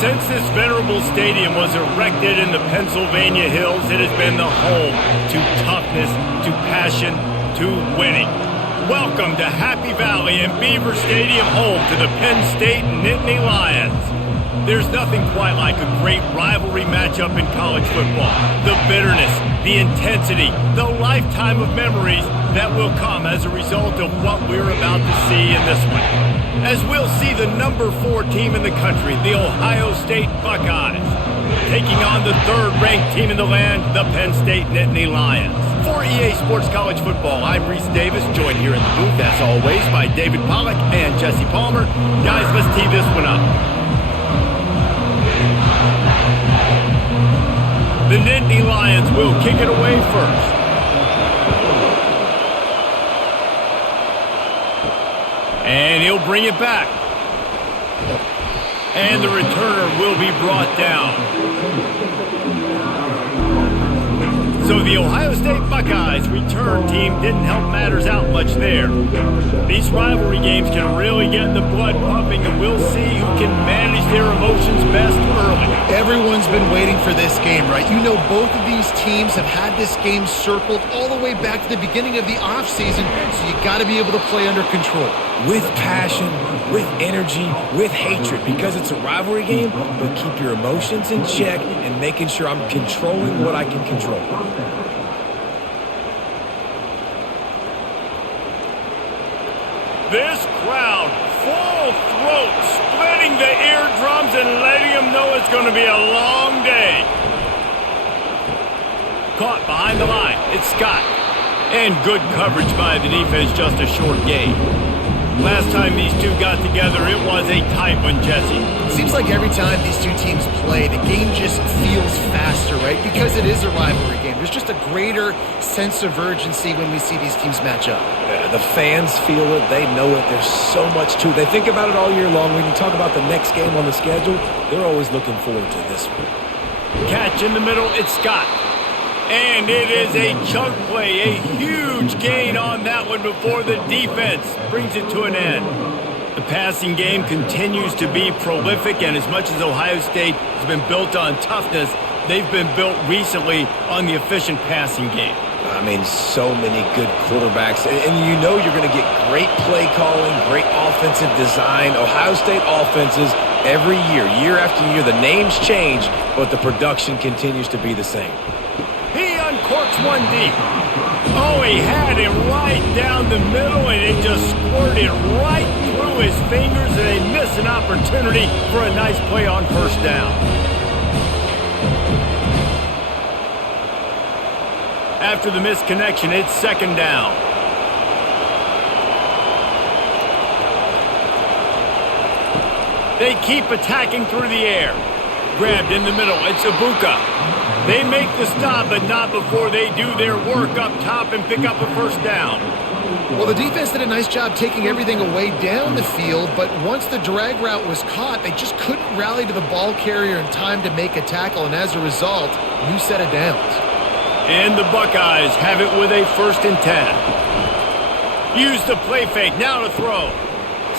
Since this venerable stadium was erected in the Pennsylvania hills, it has been the home to toughness, to passion, to winning. Welcome to Happy Valley and Beaver Stadium, home to the Penn State Nittany Lions. There's nothing quite like a great rivalry matchup in college football. The bitterness, the intensity, the lifetime of memories that will come as a result of what we're about to see in this one. As we'll see the number 4 team in the country, the Ohio State Buckeyes, taking on the 3rd-ranked team in the land, the Penn State Nittany Lions. For EA Sports College Football, I'm Reese Davis, joined here in the booth, as always, by David Pollack and Jesse Palmer. Guys, let's tee this one up. The Nittany Lions will kick it away first. And he'll bring it back. And the returner will be brought down. So the Ohio State Buckeyes return team didn't help matters out much there. These rivalry games can really get the blood pumping, and we'll see who can manage their emotions best early. Everyone's been waiting for this game, right? You know, both of these teams have had this game circled all the way back to the beginning of the offseason, so you got to be able to play under control. With passion, with energy, with hatred, because it's a rivalry game, but keep your emotions in check and making sure I'm controlling what I can control. This crowd, full throat, splitting the eardrums and letting them know it's going to be a long day. Caught behind the line, it's Scott. And good coverage by the defense, just a short gain. Last time these two got together, it was a tight one, Jesse. It seems like every time these two teams play, the game just feels faster, right? Because it is a rivalry game. There's just a greater sense of urgency when we see these teams match up. Yeah, the fans feel it. They know it. There's so much to it. They think about it all year long. When you talk about the next game on the schedule, they're always looking forward to this one. Catch in the middle, it's Scott. And it is a chunk play, a huge gain on that one before the defense brings it to an end. The passing game continues to be prolific, and as much as Ohio State has been built on toughness, they've been built recently on the efficient passing game. I mean, so many good quarterbacks, and you know you're going to get great play calling, great offensive design. Ohio State offenses every year after year, the names change, but the production continues to be the same. He uncorks one deep. Oh, he had it right down the middle, and it just squirted right through his fingers, and they miss an opportunity for a nice play on first down. After the missed connection, it's 2nd down. They keep attacking through the air. Grabbed in the middle, it's Ibuka. They make the stop, but not before they do their work up top and pick up a first down. Well, the defense did a nice job taking everything away down the field, but once the drag route was caught, they just couldn't rally to the ball carrier in time to make a tackle, and as a result, new set of downs. And the Buckeyes have it with a 1st and 10. Use the play fake, now to throw.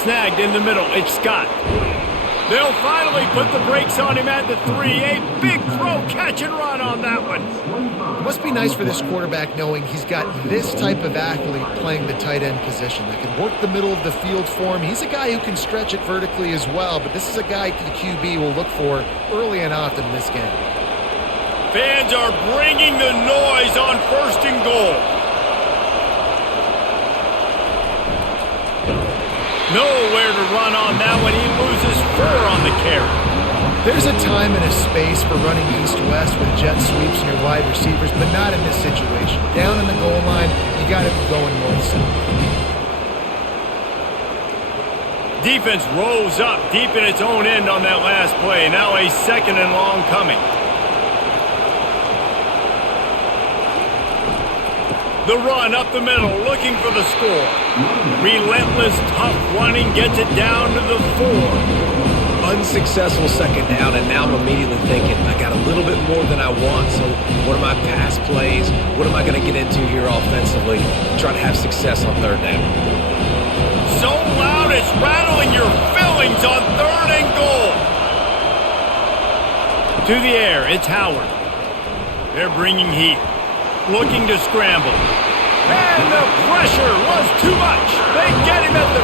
Snagged in the middle, it's Scott. They'll finally put the brakes on him at the 3. A big throw, catch and run on that one. It must be nice for this quarterback knowing he's got this type of athlete playing the tight end position that can work the middle of the field for him. He's a guy who can stretch it vertically as well, but this is a guy the QB will look for early and often in this game. Fans are bringing the noise on 1st and goal. Nowhere to run on that one. He loses 4 on the carry. There's a time and a space for running east-west with jet sweeps and your wide receivers, but not in this situation. Down in the goal line, you got to be going north-south. Defense rose up deep in its own end on that last play. Now a 2nd and long coming. The run up the middle, looking for the score. Relentless, tough running gets it down to the 4. Unsuccessful 2nd down, and now I'm immediately thinking, I got a little bit more than I want, so what are my pass plays? What am I going to get into here offensively? Try to have success on 3rd down. So loud it's rattling your fillings on 3rd and goal. To the air, it's Howard. They're bringing heat. Looking to scramble. And the pressure was too much. They get him at the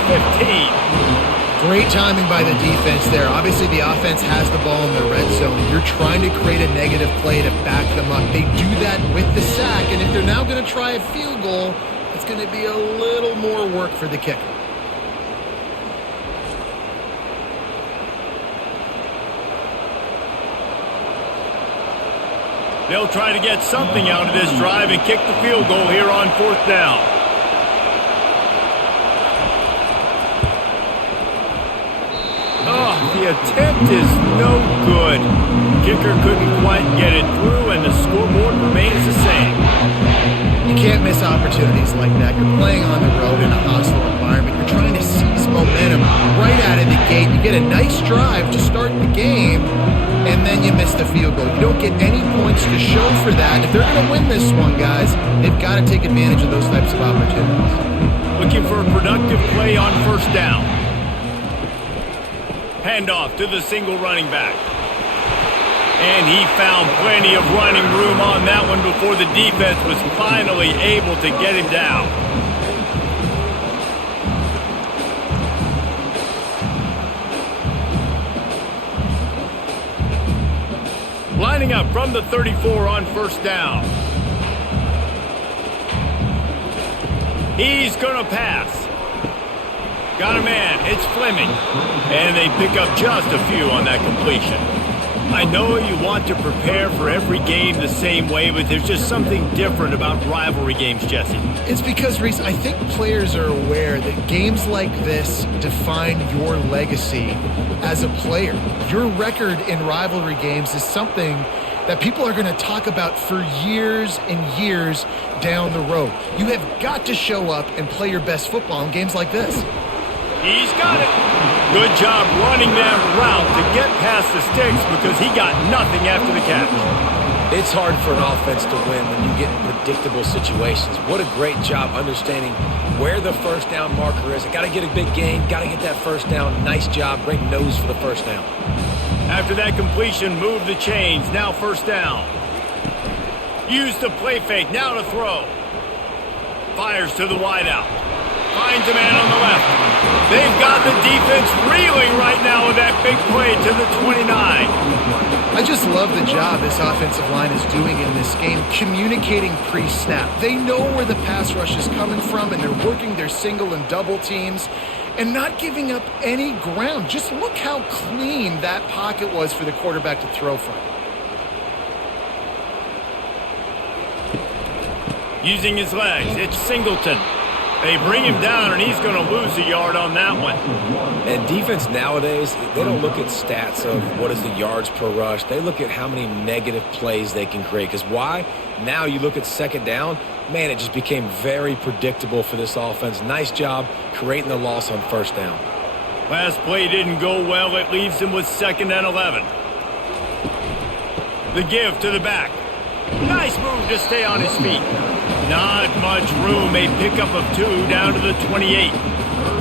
15. Great timing by the defense there. Obviously, the offense has the ball in the red zone. You're trying to create a negative play to back them up. They do that with the sack, and if they're now going to try a field goal, it's going to be a little more work for the kicker. They'll try to get something out of this drive and kick the field goal here on 4th down. Oh, the attempt is no good. Kicker couldn't quite get it through, and the scoreboard remains the same. You can't miss opportunities like that. You're playing on the road in a hostile environment. You're trying to seize momentum right out of the gate. You get a nice drive to start the game, and then you miss the field goal. You don't get any points to show for that. If they're going to win this one, guys, they've got to take advantage of those types of opportunities. Looking for a productive play on 1st down. Handoff to the single running back. And he found plenty of running room on that one before the defense was finally able to get him down. Lining up from the 34 on 1st down. He's going to pass. Got a man. It's Fleming. And they pick up just a few on that completion. I know you want to prepare for every game the same way, but there's just something different about rivalry games, Jesse. It's because, Reese, I think players are aware that games like this define your legacy as a player. Your record in rivalry games is something that people are going to talk about for years and years down the road. You have got to show up and play your best football in games like this. He's got it. Good job running that route to get past the sticks because he got nothing after the catch. It's hard for an offense to win when you get in predictable situations. What a great job understanding where the 1st down marker is. I got to get a big gain, got to get that 1st down. Nice job, great nose for the 1st down. After that completion, move the chains. Now 1st down. Use the play fake. Now to throw. Fires to the wideout. Finds a man on the left. They've got the defense reeling right now with that big play to the 29. I just love the job this offensive line is doing in this game, communicating pre-snap. They know where the pass rush is coming from, and they're working their single and double teams and not giving up any ground. Just look how clean that pocket was for the quarterback to throw from. Using his legs, it's Singleton. They bring him down, and he's going to lose a yard on that one. And defense nowadays, they don't look at stats of what is the yards per rush. They look at how many negative plays they can create. Because why? Now you look at 2nd down, man, it just became very predictable for this offense. Nice job creating the loss on 1st down. Last play didn't go well. It leaves him with 2nd and 11. The give to the back. Nice move to stay on his feet. Not much room. A pickup of 2 down to the 28.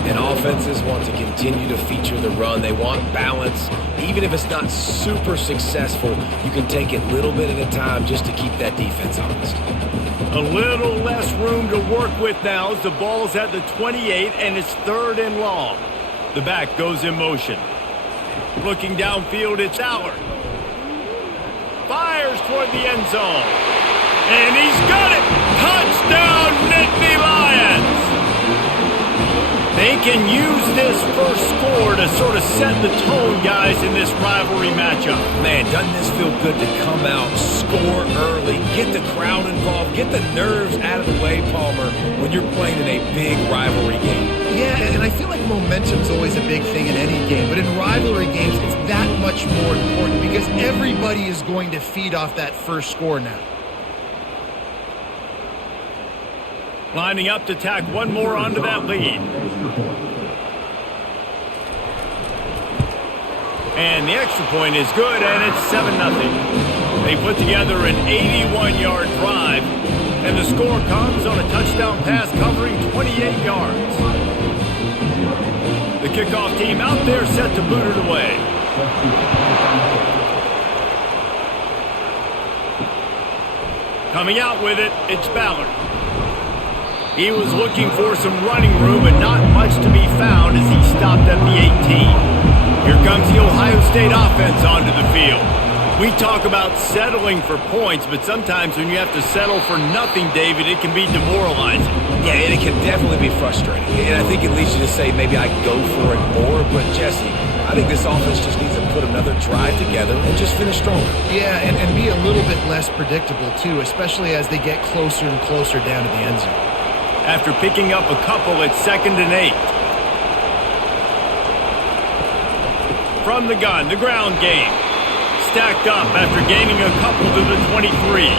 And offenses want to continue to feature the run. They want balance. Even if it's not super successful, you can take it little bit at a time just to keep that defense honest. A little less room to work with now as the ball's at the 28 and it's 3rd and long. The back goes in motion. Looking downfield, it's Aller. Fires toward the end zone. And he's got it! Touchdown, Nittany Lions! They can use this first score to sort of set the tone, guys, in this rivalry matchup. Man, doesn't this feel good to come out, score early, get the crowd involved, get the nerves out of the way, Palmer, when you're playing in a big rivalry game? Yeah, and I feel like momentum's always a big thing in any game, but in rivalry games, it's that much more important because everybody is going to feed off that first score now. Lining up to tack one more onto that lead. And the extra point is good, and it's 7-0. They put together an 81-yard drive, and the score comes on a touchdown pass covering 28 yards. The kickoff team out there set to boot it away. Coming out with it, it's Ballard. He was looking for some running room, but not much to be found as he stopped at the 18. Here comes the Ohio State offense onto the field. We talk about settling for points, but sometimes when you have to settle for nothing, David, it can be demoralizing. Yeah, and it can definitely be frustrating. And I think it leads you to say maybe I go for it more. But, Jesse, I think this offense just needs to put another drive together and just finish stronger. Yeah, and be a little bit less predictable, too, especially as they get closer and closer down to the end zone. After picking up a couple at 2nd and 8. From the gun, the ground game. Stacked up after gaining a couple to the 23.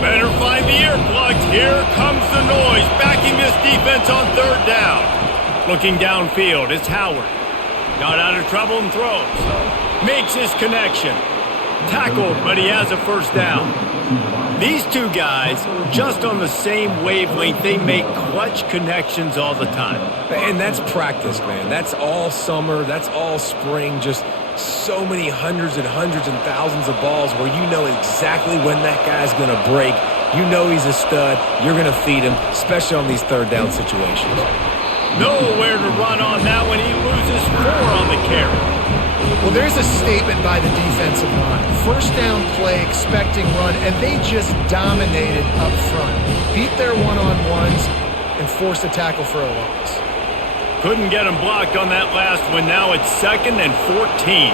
Better find the earplugs. Here comes the noise, backing this defense on 3rd down. Looking downfield, it's Howard. Got out of trouble and throws. Makes his connection. Tackled, but he has a 1st down. These two guys, just on the same wavelength, they make clutch connections all the time. And that's practice, man. That's all summer. That's all spring. Just so many hundreds and thousands of balls where you know exactly when that guy's going to break. You know he's a stud. You're going to feed him, especially on these 3rd down situations. Nowhere to run on that when he loses 4 on the carry. Well, there's a statement by the defensive line. 1st down play, expecting run, and they just dominated up front. Beat their one-on-ones and forced a tackle for a loss. Couldn't get him blocked on that last one. Now it's 2nd and 14.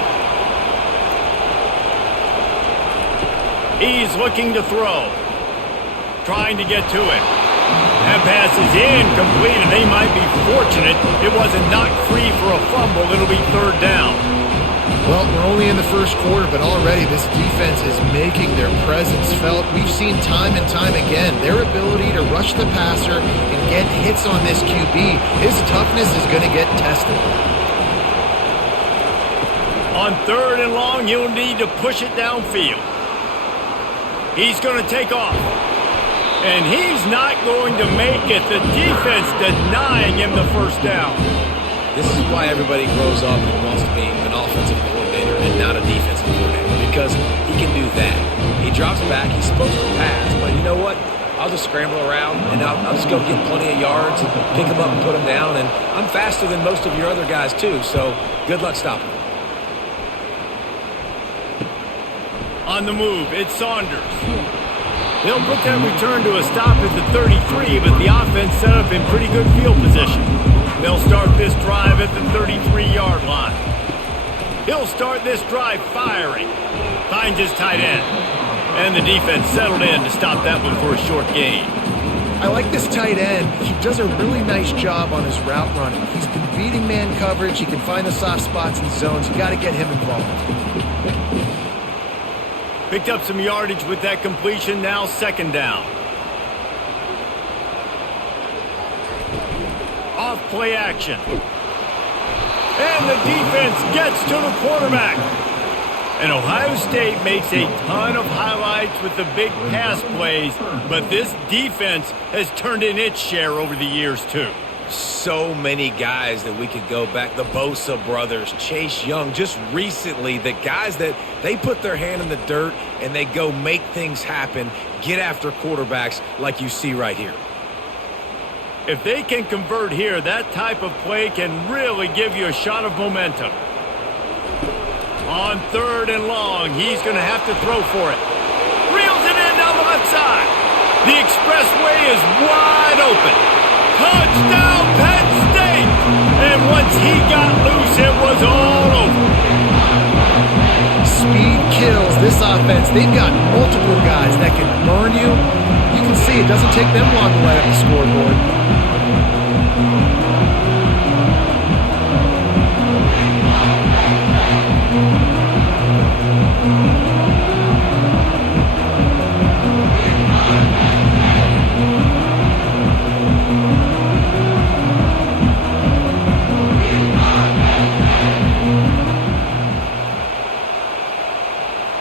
He's looking to throw. Trying to get to it. That pass is incomplete, and they might be fortunate it wasn't knocked free for a fumble. It'll be 3rd down. Well, we're only in the 1st quarter, but already this defense is making their presence felt. We've seen time and time again their ability to rush the passer and get hits on this QB. His toughness is going to get tested. On 3rd and long, he'll need to push it downfield. He's going to take off. And he's not going to make it. The defense denying him the 1st down. This is why everybody grows up and wants to be an offensive coordinator and not a defensive coordinator, because he can do that. He drops back, he's supposed to pass, but you know what? I'll just scramble around, and I'll just go get plenty of yards and pick him up and put him down, and I'm faster than most of your other guys too, so good luck stopping him. On the move, it's Saunders. They'll put that return to a stop at the 33, but the offense set up in pretty good field position. They'll start this drive at the 33-yard line. He'll start this drive firing. Finds his tight end. And the defense settled in to stop that one for a short gain. I like this tight end. He does a really nice job on his route running. He's been beating man coverage. He can find the soft spots and zones. You got to get him involved. Picked up some yardage with that completion. Now 2nd down. Off play action. And the defense gets to the quarterback. And Ohio State makes a ton of highlights with the big pass plays, but this defense has turned in its share over the years too. So many guys that we could go back. The Bosa brothers, Chase Young, just recently, the guys that they put their hand in the dirt and they go make things happen, get after quarterbacks like you see right here. If they can convert here, that type of play can really give you a shot of momentum. On 3rd and long, he's going to have to throw for it. Reels it in down the left side. The expressway is wide open. Touchdown, Penn State! And once he got loose, it was all over. Speed kills this offense. They've got multiple guys that can burn you. You can see it doesn't take them long to light up the scoreboard.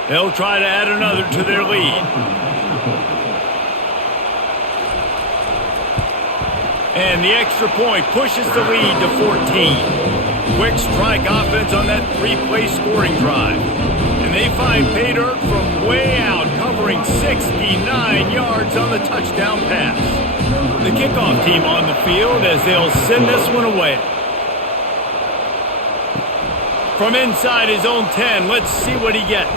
They'll try to add another to their lead. And the extra point pushes the lead to 14. Quick strike offense on that three-play scoring drive. And they find pay dirt from way out, covering 69 yards on the touchdown pass. The kickoff team on the field as they'll send this one away. From inside his own 10, let's see what he gets.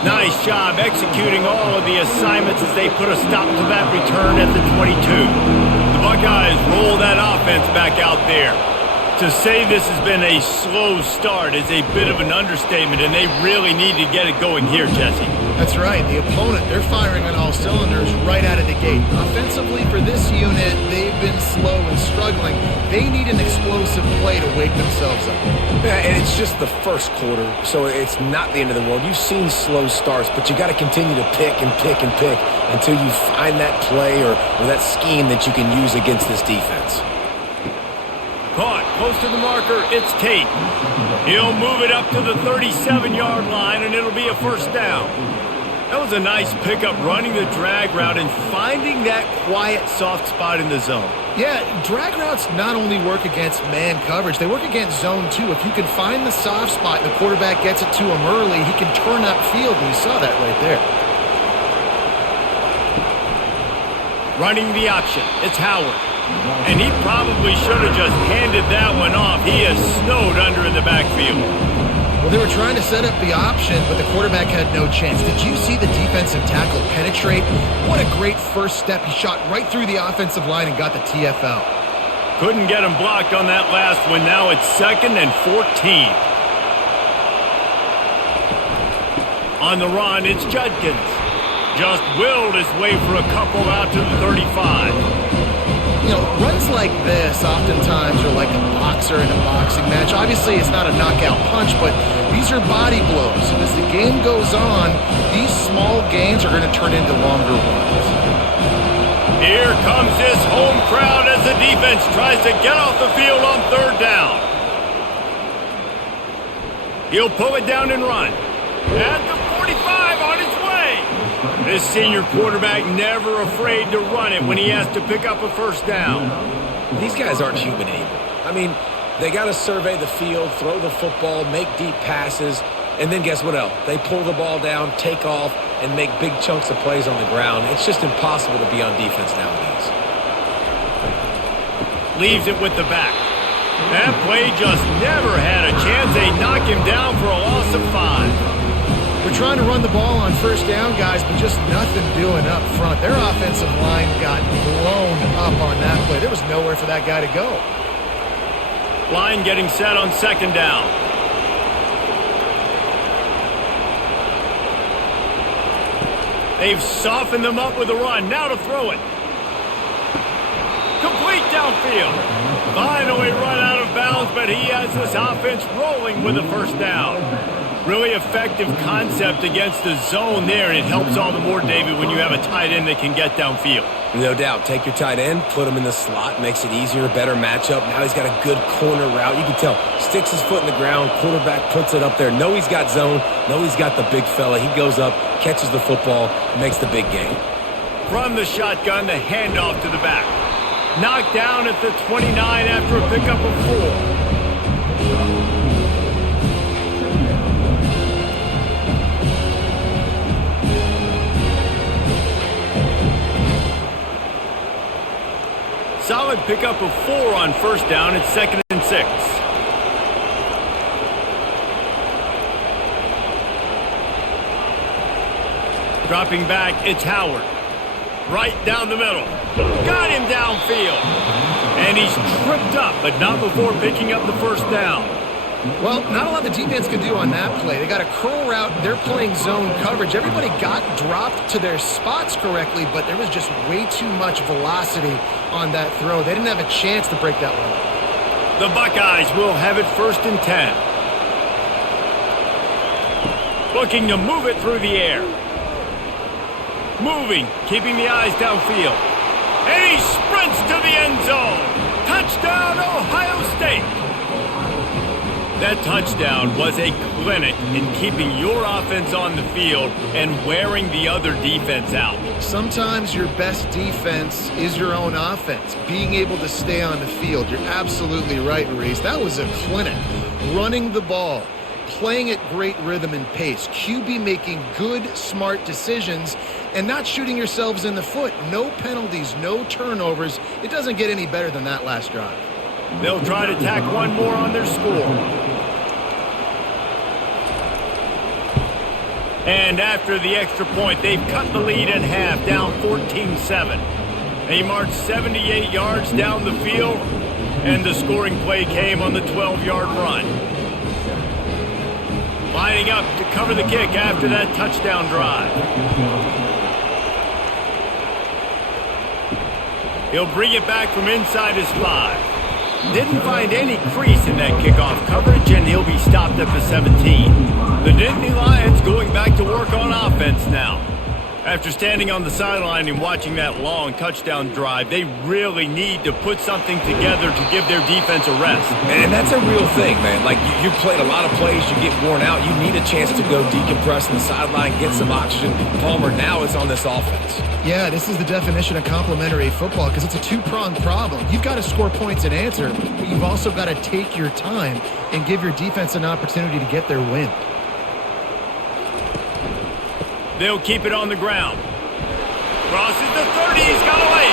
Nice job executing all of the assignments as they put a stop to that return at the 22. The Buckeyes roll that offense back out there. To say this has been a slow start is a bit of an understatement, and they really need to get it going here, Jesse. That's right. The opponent, they're firing on all cylinders right out of the gate. Offensively for this unit, they've been slow and struggling. They need an explosive play to wake themselves up. Yeah, and it's just the first quarter, so it's not the end of the world. You've seen slow starts, but you got to continue to pick and pick and pick until you find that play or that scheme that you can use against this defense. Caught close to the marker, it's Tate. He'll move it up to the 37-yard line, and it'll be a first down. That was a nice pickup, running the drag route and finding that quiet, soft spot in the zone. Yeah, drag routes not only work against man coverage, they work against zone too. If you can find the soft spot and the quarterback gets it to him early, he can turn upfield, and you saw that right there. Running the option, it's Howard. And he probably should have just handed that one off. He is snowed under in the backfield. Well, they were trying to set up the option, but the quarterback had no chance. Did you see the defensive tackle penetrate? What a great first step. He shot right through the offensive line and got the TFL. Couldn't get him blocked on that last one. Now it's 2nd and 14. On the run, it's Judkins. Just willed his way for a couple out to the 35. You know, runs like this oftentimes are like a boxer in a boxing match. Obviously, it's not a knockout punch, but these are body blows. And as the game goes on, these small gains are going to turn into longer ones. Here comes this home crowd as the defense tries to get off the field on 3rd down. He'll pull it down and run. At the 45 on his way. This senior quarterback never afraid to run it when he has to pick up a first down. These guys aren't human anymore. I mean, they got to survey the field, throw the football, make deep passes, and then guess what else? They pull the ball down, take off, and make big chunks of plays on the ground. It's just impossible to be on defense nowadays. Leaves it with the back. That play just never had a chance. They knock him down for a loss of 5. We're trying to run the ball on first down, guys, but just nothing doing up front. Their offensive line got blown up on that play. There was nowhere for that guy to go. Line getting set on 2nd down. They've softened them up with a run. Now to throw it. Complete downfield. Finally run out of bounds, but he has this offense rolling with a first down. Really effective concept against the zone there, and it helps all the more, David, when you have a tight end that can get downfield. No doubt. Take your tight end, put him in the slot, makes it easier, better matchup. Now he's got a good corner route. You can tell, sticks his foot in the ground, quarterback puts it up there. Know he's got zone, know he's got the big fella. He goes up, catches the football, makes the big game. From the shotgun, the handoff to the back. Knocked down at the 29 after a pickup of 4. Solid pickup of 4 on first down. It's 2nd and 6. Dropping back, it's Howard. Right down the middle. Got him downfield. And he's tripped up, but not before picking up the first down. Well, not a lot the defense can do on that play. They got a curl route. They're playing zone coverage. Everybody got dropped to their spots correctly, but there was just way too much velocity on that throw. They didn't have a chance to break that one. The Buckeyes will have it 1st and 10. Looking to move it through the air. Moving, keeping the eyes downfield. And he sprints to the end zone. Touchdown, Ohio State. That touchdown was a clinic in keeping your offense on the field and wearing the other defense out. Sometimes your best defense is your own offense, being able to stay on the field. You're absolutely right, Reese. That was a clinic. Running the ball, playing at great rhythm and pace, QB making good, smart decisions, and not shooting yourselves in the foot. No penalties, no turnovers. It doesn't get any better than that last drive. They'll try to tack one more on their score. And after the extra point, they've cut the lead in half, down 14-7. They marched 78 yards down the field, and the scoring play came on the 12-yard run. Lining up to cover the kick after that touchdown drive. He'll bring it back from inside his 5. Didn't find any crease in that kickoff coverage, and he'll be stopped at the 17. The Nittany Lions going back to work on offense now. After standing on the sideline and watching that long touchdown drive, they really need to put something together to give their defense a rest. And that's a real thing, man. Like, you played a lot of plays, you get worn out, you need a chance to go decompress on the sideline, get some oxygen. Palmer now is on this offense. Yeah, this is the definition of complementary football because it's a two-pronged problem. You've got to score points and answer, but you've also got to take your time and give your defense an opportunity to get their wind. They'll keep it on the ground. Crosses the 30. He's got away.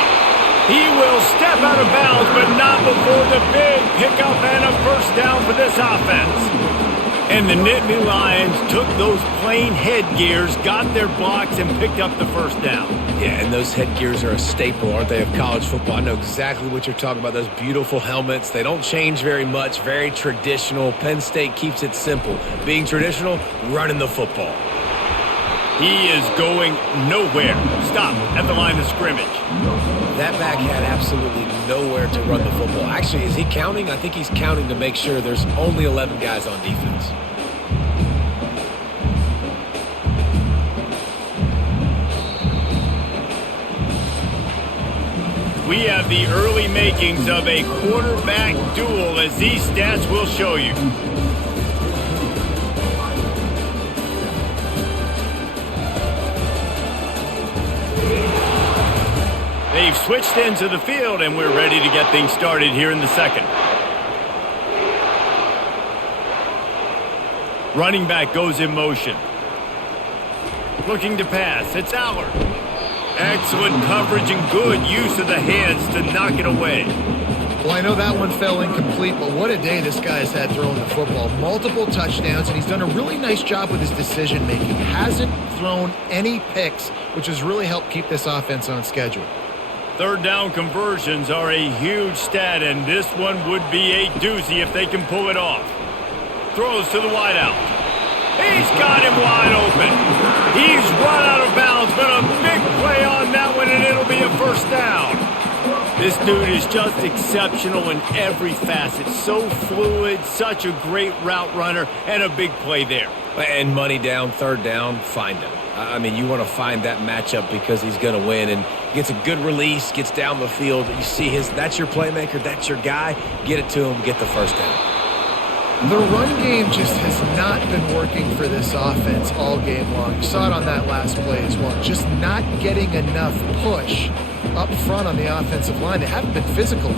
He will step out of bounds, but not before the big pickup and a first down for this offense. And the Nittany Lions took those plain headgears, got their blocks, and picked up the first down. Yeah, and those headgears are a staple, aren't they, of college football? I know exactly what you're talking about, those beautiful helmets. They don't change very much, very traditional. Penn State keeps it simple. Being traditional, running the football. He is going nowhere. Stop at the line of scrimmage. That back had absolutely nowhere to run the football. Actually, is he counting? I think he's counting to make sure there's only 11 guys on defense. We have the early makings of a quarterback duel, as these stats will show you. They've switched into the field, and we're ready to get things started here in the second. Running back goes in motion. Looking to pass. It's Aller. Excellent coverage and good use of the hands to knock it away. Well, I know that one fell incomplete, but what a day this guy's had throwing the football. Multiple touchdowns, and he's done a really nice job with his decision-making. Hasn't thrown any picks, which has really helped keep this offense on schedule. Third down conversions are a huge stat, and this one would be a doozy if they can pull it off. Throws to the wideout. He's got him wide open. He's run out of bounds, but a big play on that one, and it'll be a first down. This dude is just exceptional in every facet. So fluid, such a great route runner, and a big play there. And money down, third down, find him. I mean, you want to find that matchup because he's going to win, and gets a good release, gets down the field. You see that's your playmaker, that's your guy. Get it to him, get the first down. The run game just has not been working for this offense all game long. You saw it on that last play as well. Just not getting enough push up front on the offensive line. They haven't been physical.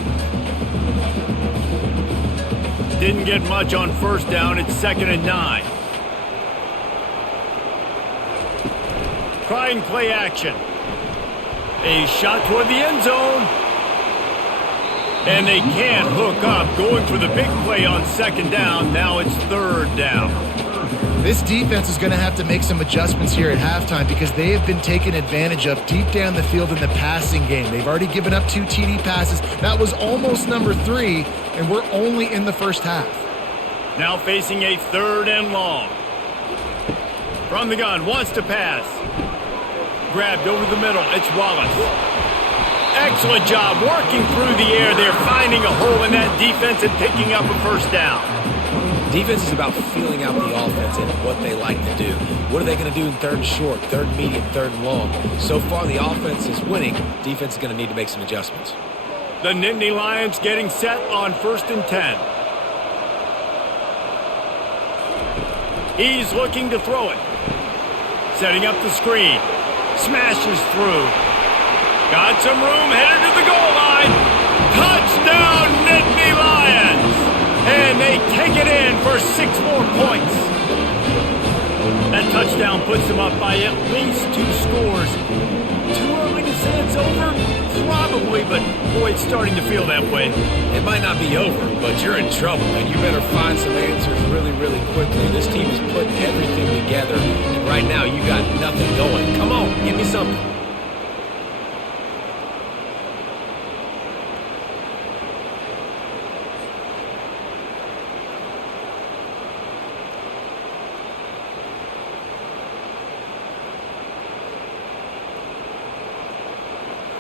Didn't get much on first down. It's 2nd and 9. Trying play action. A shot toward the end zone. And they can't hook up. Going for the big play on 2nd down. Now it's 3rd down. This defense is going to have to make some adjustments here at halftime because they have been taken advantage of deep down the field in the passing game. They've already given up 2 TD passes. That was almost number 3, and we're only in the first half. Now facing a 3rd and long. From the gun, wants to pass. Grabbed over the middle. It's Wallace. Excellent job working through the air there, finding a hole in that defense and picking up a first down. Defense is about feeling out the offense and what they like to do. What are they going to do in 3rd and short, 3rd and medium, 3rd and long? So far, the offense is winning. Defense is going to need to make some adjustments. The Nittany Lions getting set on 1st and 10. He's looking to throw it. Setting up the screen. Smashes through. Got some room, headed to the goal line. Touchdown, Nittany Lions! And they take it in for 6 more points. That touchdown puts them up by at least 2 scores. Too early to say it's over? Probably, but boy, it's starting to feel that way. It might not be over, but you're in trouble, and you better find some answers really, really quickly. This team is putting everything together, and right now you got nothing going. Come on, give me something.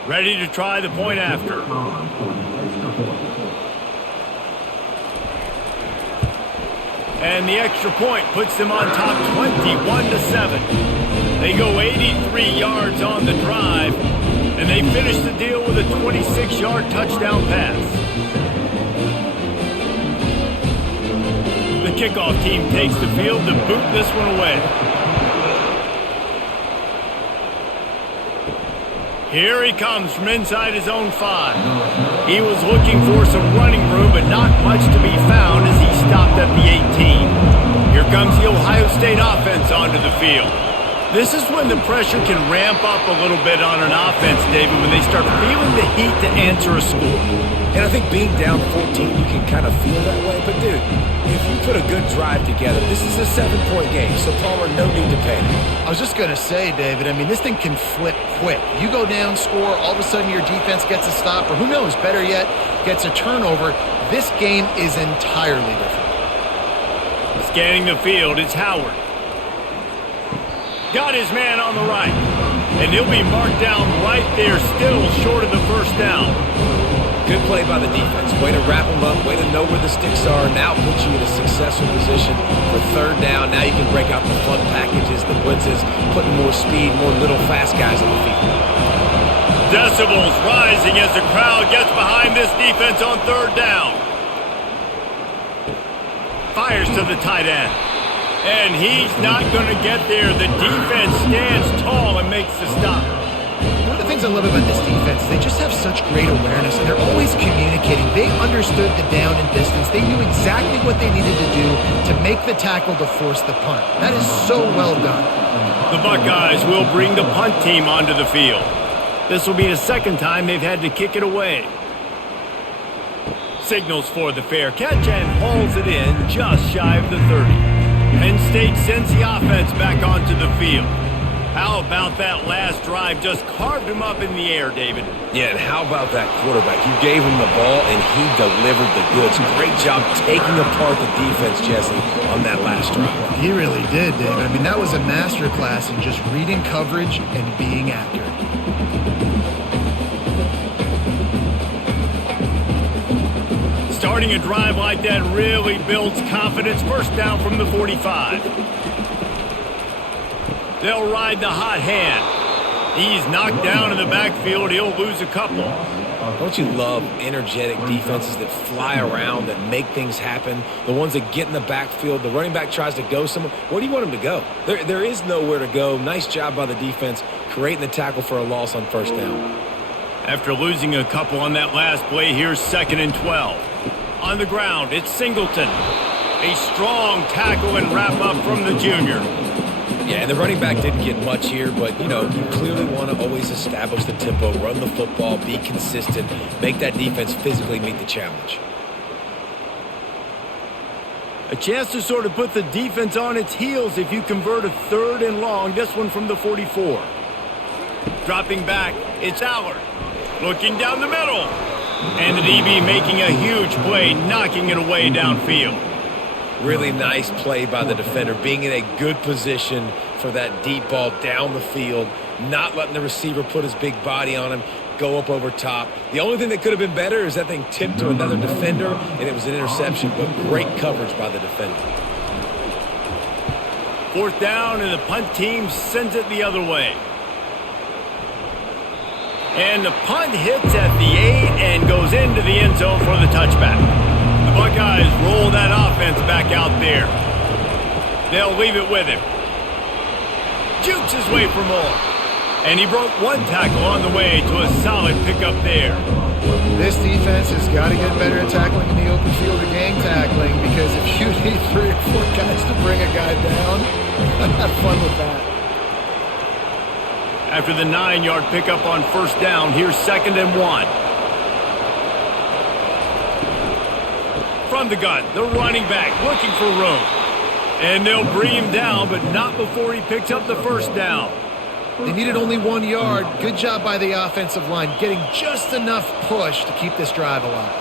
Ready to try the point after. And the extra point puts them on top 21-7. They go 83 yards on the drive, and they finish the deal with a 26-yard touchdown pass. The kickoff team takes the field to boot this one away. Here he comes from inside his own 5. He was looking for some running room, but not much to be found as he stopped at the 18. Here comes the Ohio State offense onto the field. This is when the pressure can ramp up a little bit on an offense, David, when they start feeling the heat to answer a score. And I think being down 14, you can kind of feel that way. But, dude, if you put a good drive together, this is a 7-point game, so Palmer, no need to panic. I was just going to say, David, I mean, this thing can flip quick. You go down, score, all of a sudden your defense gets a stop, or who knows, better yet, gets a turnover. This game is entirely different. Scanning the field, it's Howard. Got his man on the right. And he'll be marked down right there, still short of the first down. Good play by the defense. Way to wrap them up. Way to know where the sticks are. Now puts you in a successful position for 3rd down. Now you can break out the fun packages, the blitzes, putting more speed, more little fast guys on the field. Decibels rising as the crowd gets behind this defense on 3rd down. Fires to the tight end. And he's not going to get there. The defense stands tall and makes the stop. One of the things I love about this defense is they just have such great awareness, and they're always communicating. They understood the down and distance. They knew exactly what they needed to do to make the tackle to force the punt. That is so well done. The Buckeyes will bring the punt team onto the field. This will be the 2nd time they've had to kick it away. Signals for the fair catch and hauls it in just shy of the 30. Penn State sends the offense back onto the field. How about that last drive? Just carved him up in the air, David. Yeah, and how about that quarterback? You gave him the ball, and he delivered the goods. Great job taking apart the defense, Jesse, on that last drive. He really did, David. I mean, that was a masterclass in just reading coverage and being accurate. Starting a drive like that really builds confidence. 1st down from the 45. They'll ride the hot hand. He's knocked down in the backfield. He'll lose a couple. Don't you love energetic defenses that fly around, that make things happen? The ones that get in the backfield. The running back tries to go somewhere. Where do you want him to go? There is nowhere to go. Nice job by the defense creating the tackle for a loss on 1st down. After losing a couple on that last play, here's 2nd and 12. On the ground, it's Singleton. A strong tackle and wrap up from the junior. Yeah, and the running back didn't get much here, but, you know, you clearly want to always establish the tempo, run the football, be consistent, make that defense physically meet the challenge. A chance to sort of put the defense on its heels if you convert a 3rd and long. This one from the 44. Dropping back, it's Allard. Looking down the middle. And the DB making a huge play, knocking it away downfield. Really nice play by the defender, being in a good position for that deep ball down the field, not letting the receiver put his big body on him, go up over top. The only thing that could have been better is that thing tipped to another defender, and it was an interception, but great coverage by the defender. 4th down, and the punt team sends it the other way. And the punt hits at the 8 and goes into the end zone for the touchback. The Buckeyes roll that offense back out there. They'll leave it with him. Jukes his way for more. And he broke one tackle on the way to a solid pickup there. This defense has got to get better at tackling in the open field or gang tackling, because if you need 3 or 4 guys to bring a guy down, have fun with that. After the 9-yard pickup on first down, here's 2nd and 1. From the gun, the running back looking for room. And they'll bring him down, but not before he picks up the first down. They needed only 1 yard. Good job by the offensive line, getting just enough push to keep this drive alive.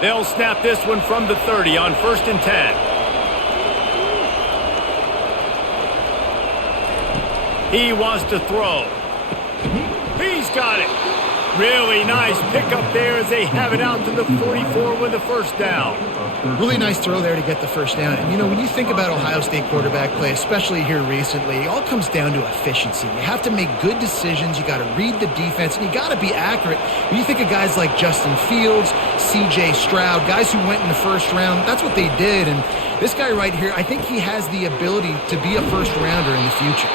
They'll snap this one from the 30 on 1st and 10. He wants to throw. He's got it. Really nice pickup there as they have it out to the 44 with the first down. Really nice throw there to get the first down. And, you know, when you think about Ohio State quarterback play, especially here recently, it all comes down to efficiency. You have to make good decisions. You got to read the defense, and you got to be accurate. When you think of guys like Justin Fields, C.J. Stroud, guys who went in the first round, that's what they did. And this guy right here, I think he has the ability to be a first-rounder in the future.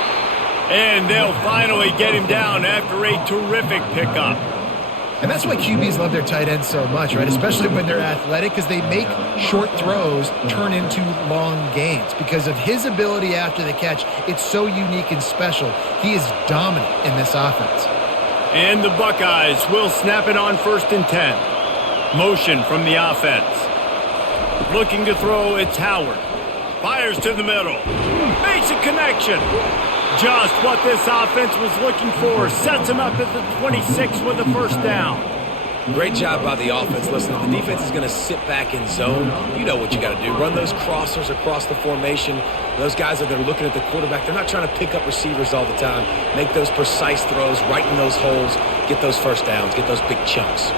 And they'll finally get him down after a terrific pickup. And that's why QBs love their tight ends so much, right? Especially when they're athletic, because they make short throws turn into long gains. Because of his ability after the catch, it's so unique and special. He is dominant in this offense. And the Buckeyes will snap it on 1st and 10. Motion from the offense. Looking to throw, it's Howard. Fires to the middle. Makes a connection. Just what this offense was looking for. Sets him up at the 26 with the first down. Great job by the offense. Listen, if the defense is going to sit back in zone, you know what you got to do. Run those crossers across the formation. Those guys that are looking at the quarterback, they're not trying to pick up receivers all the time. Make those precise throws, right in those holes, get those first downs, get those big chunks.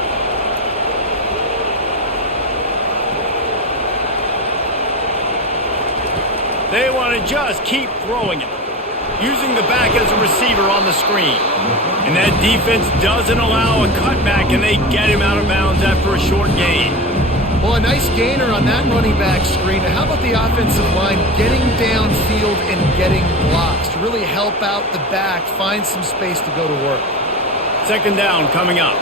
They want to just keep throwing it. Using the back as a receiver on the screen. And that defense doesn't allow a cutback, and they get him out of bounds after a short gain. Well, a nice gainer on that running back screen. Now, how about the offensive line getting downfield and getting blocks to really help out the back, find some space to go to work? 2nd down coming up.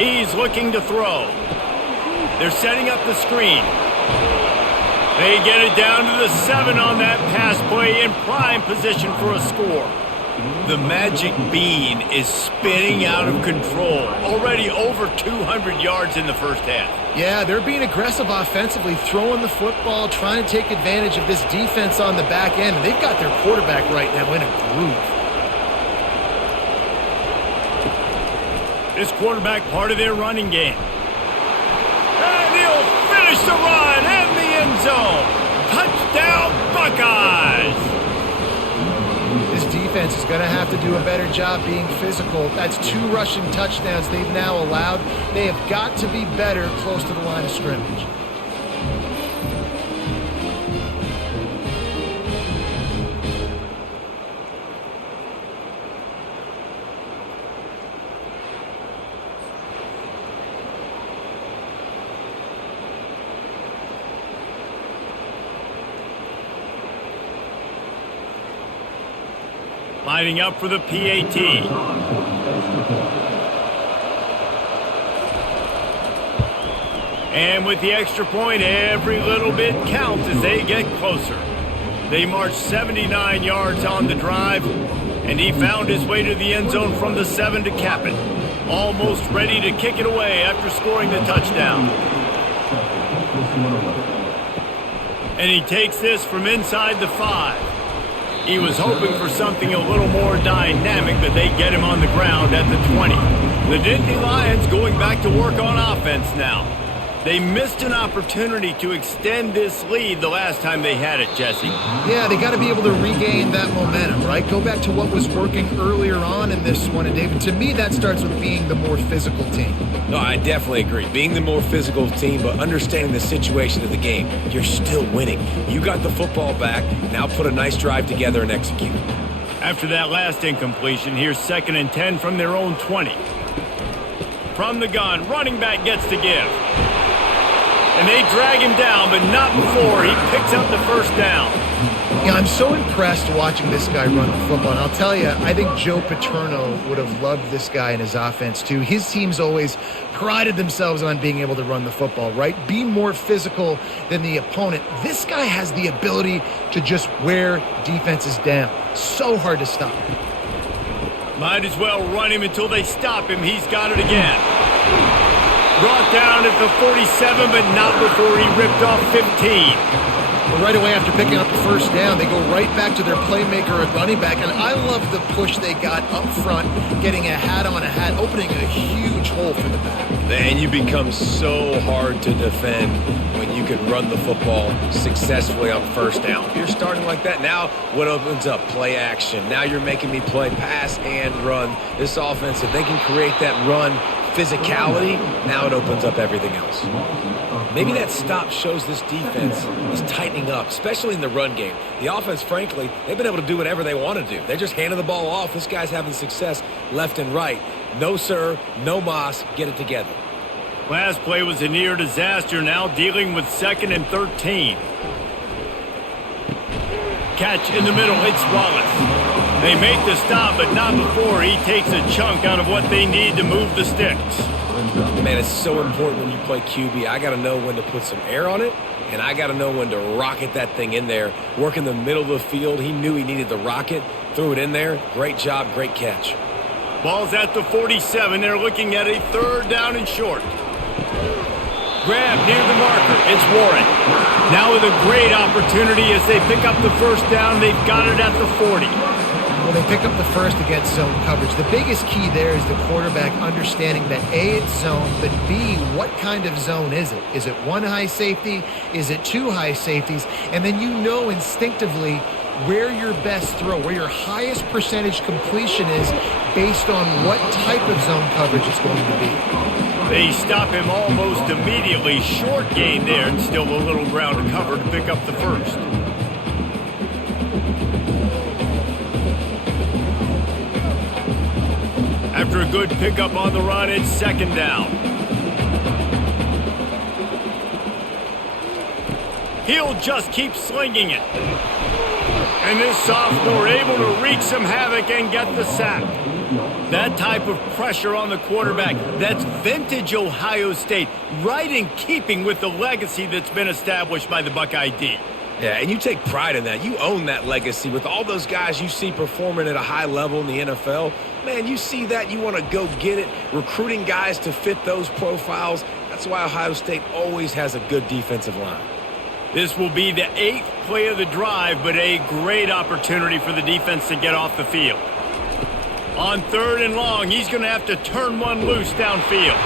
He's looking to throw. They're setting up the screen. They get it down to the 7 on that pass play, in prime position for a score. The magic bean is spinning out of control. Already over 200 yards in the first half. Yeah, they're being aggressive offensively, throwing the football, trying to take advantage of this defense on the back end. And they've got their quarterback right now in a groove. This quarterback part of their running game. And he'll finish the run in the end zone. Touchdown, Buckeyes! This defense is going to have to do a better job being physical. That's 2 rushing touchdowns they've now allowed. They have got to be better close to the line of scrimmage. Lining up for the PAT. And with the extra point, every little bit counts as they get closer. They marched 79 yards on the drive, and he found his way to the end zone from the 7 to cap it. Almost ready to kick it away after scoring the touchdown. And he takes this from inside the 5. He was hoping for something a little more dynamic, but they get him on the ground at the 20. The Nittany Lions going back to work on offense now. They missed an opportunity to extend this lead the last time they had it, Jesse. Yeah, they got to be able to regain that momentum, right? Go back to what was working earlier on in this one. And, David, to me, that starts with being the more physical team. No, I definitely agree. Being the more physical team, but understanding the situation of the game. You're still winning. You got the football back. Now put a nice drive together and execute. After that last incompletion, here's 2nd and 10 from their own 20. from the gun. Running back gets to give. And they drag him down, but not before he picks up the first down. Yeah, I'm so impressed watching this guy run the football. And I'll tell you, I think Joe Paterno would have loved this guy in his offense too. His teams always prided themselves on being able to run the football, right? Be more physical than the opponent. This guy has the ability to just wear defenses down. So hard to stop. Might as well run him until they stop him. He's got it again. Brought down at the 47, but not before he ripped off 15. Well, right away after picking up the first down, they go right back to their playmaker at running back. And I love the push they got up front, getting a hat on a hat, opening a huge hole for the back. And you become so hard to defend when you can run the football successfully on first down. If you're starting like that, now what opens up? Play action. Now you're making me play pass and run. This offense, if they can create that run physicality, now it opens up everything else. Maybe that stop shows this defense is tightening up, especially in the run game. The offense, frankly, they've been able to do whatever they want to do. They're just handing the ball off. This guy's having success left and right. No, sir, no mas, get it together. Last play was a near disaster, now dealing with 2nd and 13. Catch in the middle, it's Wallace. They make the stop, but not before he takes a chunk out of what they need to move the sticks. Man, it's so important when you play QB. I got to know when to put some air on it, and I got to know when to rocket that thing in there. Work in the middle of the field. He knew he needed the rocket, threw it in there. Great job, great catch. Ball's at the 47. They're looking at a 3rd down and short. Grab near the marker. It's Warren. Now with a great opportunity as they pick up the first down. They've got it at the 40. Well, they pick up the first against zone coverage. The biggest key there is the quarterback understanding that A, it's zone, but B, what kind of zone is it? Is it one high safety? Is it 2 high safeties? And then you know instinctively where your best throw, where your highest percentage completion is based on what type of zone coverage it's going to be. They stop him almost immediately. Short gain there and still a little ground to cover to pick up the first. After a good pickup on the run, it's 2nd down. He'll just keep slinging it. And this sophomore able to wreak some havoc and get the sack. That type of pressure on the quarterback, that's vintage Ohio State, right in keeping with the legacy that's been established by the Buckeye D. Yeah, and you take pride in that. You own that legacy with all those guys you see performing at a high level in the NFL. Man, you see that, you want to go get it, recruiting guys to fit those profiles. That's why Ohio State always has a good defensive line. This will be the 8th play of the drive, but a great opportunity for the defense to get off the field. On 3rd and long, he's going to have to turn one loose downfield.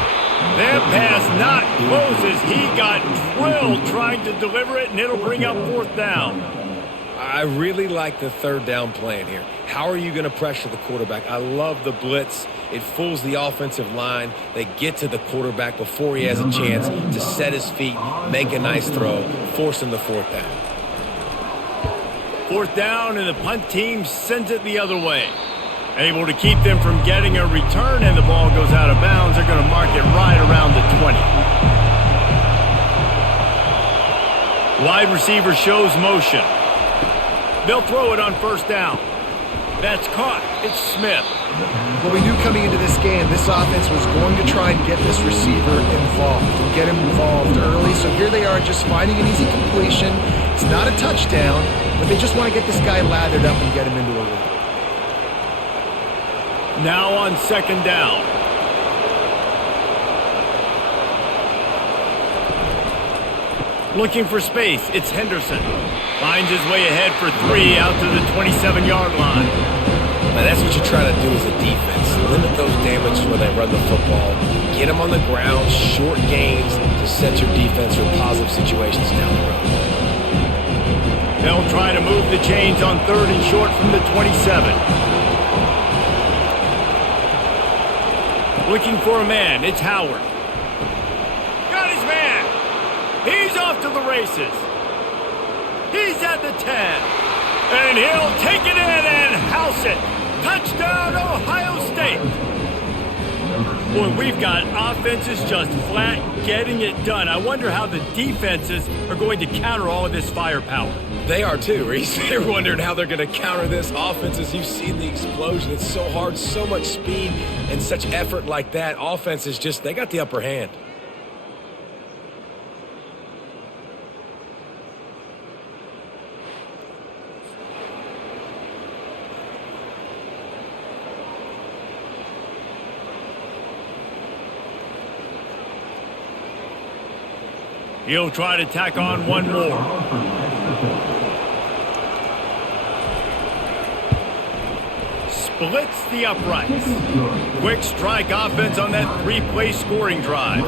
That pass not close as he got drilled trying to deliver it, and it'll bring up 4th down. I really like the 3rd down plan here. How are you going to pressure the quarterback? I love the blitz. It fools the offensive line. They get to the quarterback before he has a chance to set his feet, make a nice throw, forcing the 4th down. 4th down, and the punt team sends it the other way. Able to keep them from getting a return, and the ball goes out of bounds. They're going to mark it right around the 20. Wide receiver shows motion. They'll throw it on 1st down. That's caught. It's Smith. Well, we knew coming into this game, this offense was going to try and get this receiver involved and get him involved early. So here they are just finding an easy completion. It's not a touchdown, but they just want to get this guy lathered up and get him into a rhythm. Now on 2nd down. Looking for space, it's Henderson. Finds his way ahead for 3 out to the 27-yard line. Now that's what you try to do as a defense. Limit those damages when they run the football. Get them on the ground, short gains to set your defense for positive situations down the road. They'll try to move the chains on 3rd and short from the 27. Looking for a man, it's Howard. Got his man. He's off to the races. He's at the 10. And he'll take it in and house it. Touchdown, Ohio State. Boy, we've got offenses just flat getting it done. I wonder how the defenses are going to counter all of this firepower. They are too, Reese. They're wondering how they're going to counter this. Offenses, you've seen the explosion. It's so hard, so much speed, and such effort like that. Offenses just, they got the upper hand. He'll try to tack on one more. Splits the uprights. Quick strike offense on that three-play scoring drive.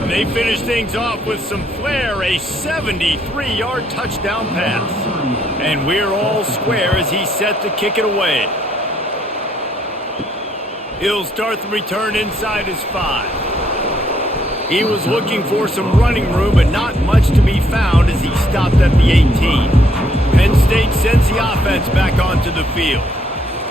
And they finish things off with some flair, a 73-yard touchdown pass. And we're all square as he's set to kick it away. He'll start the return inside his 5. He was looking for some running room, but not much to be found as he stopped at the 18. Penn State sends the offense back onto the field.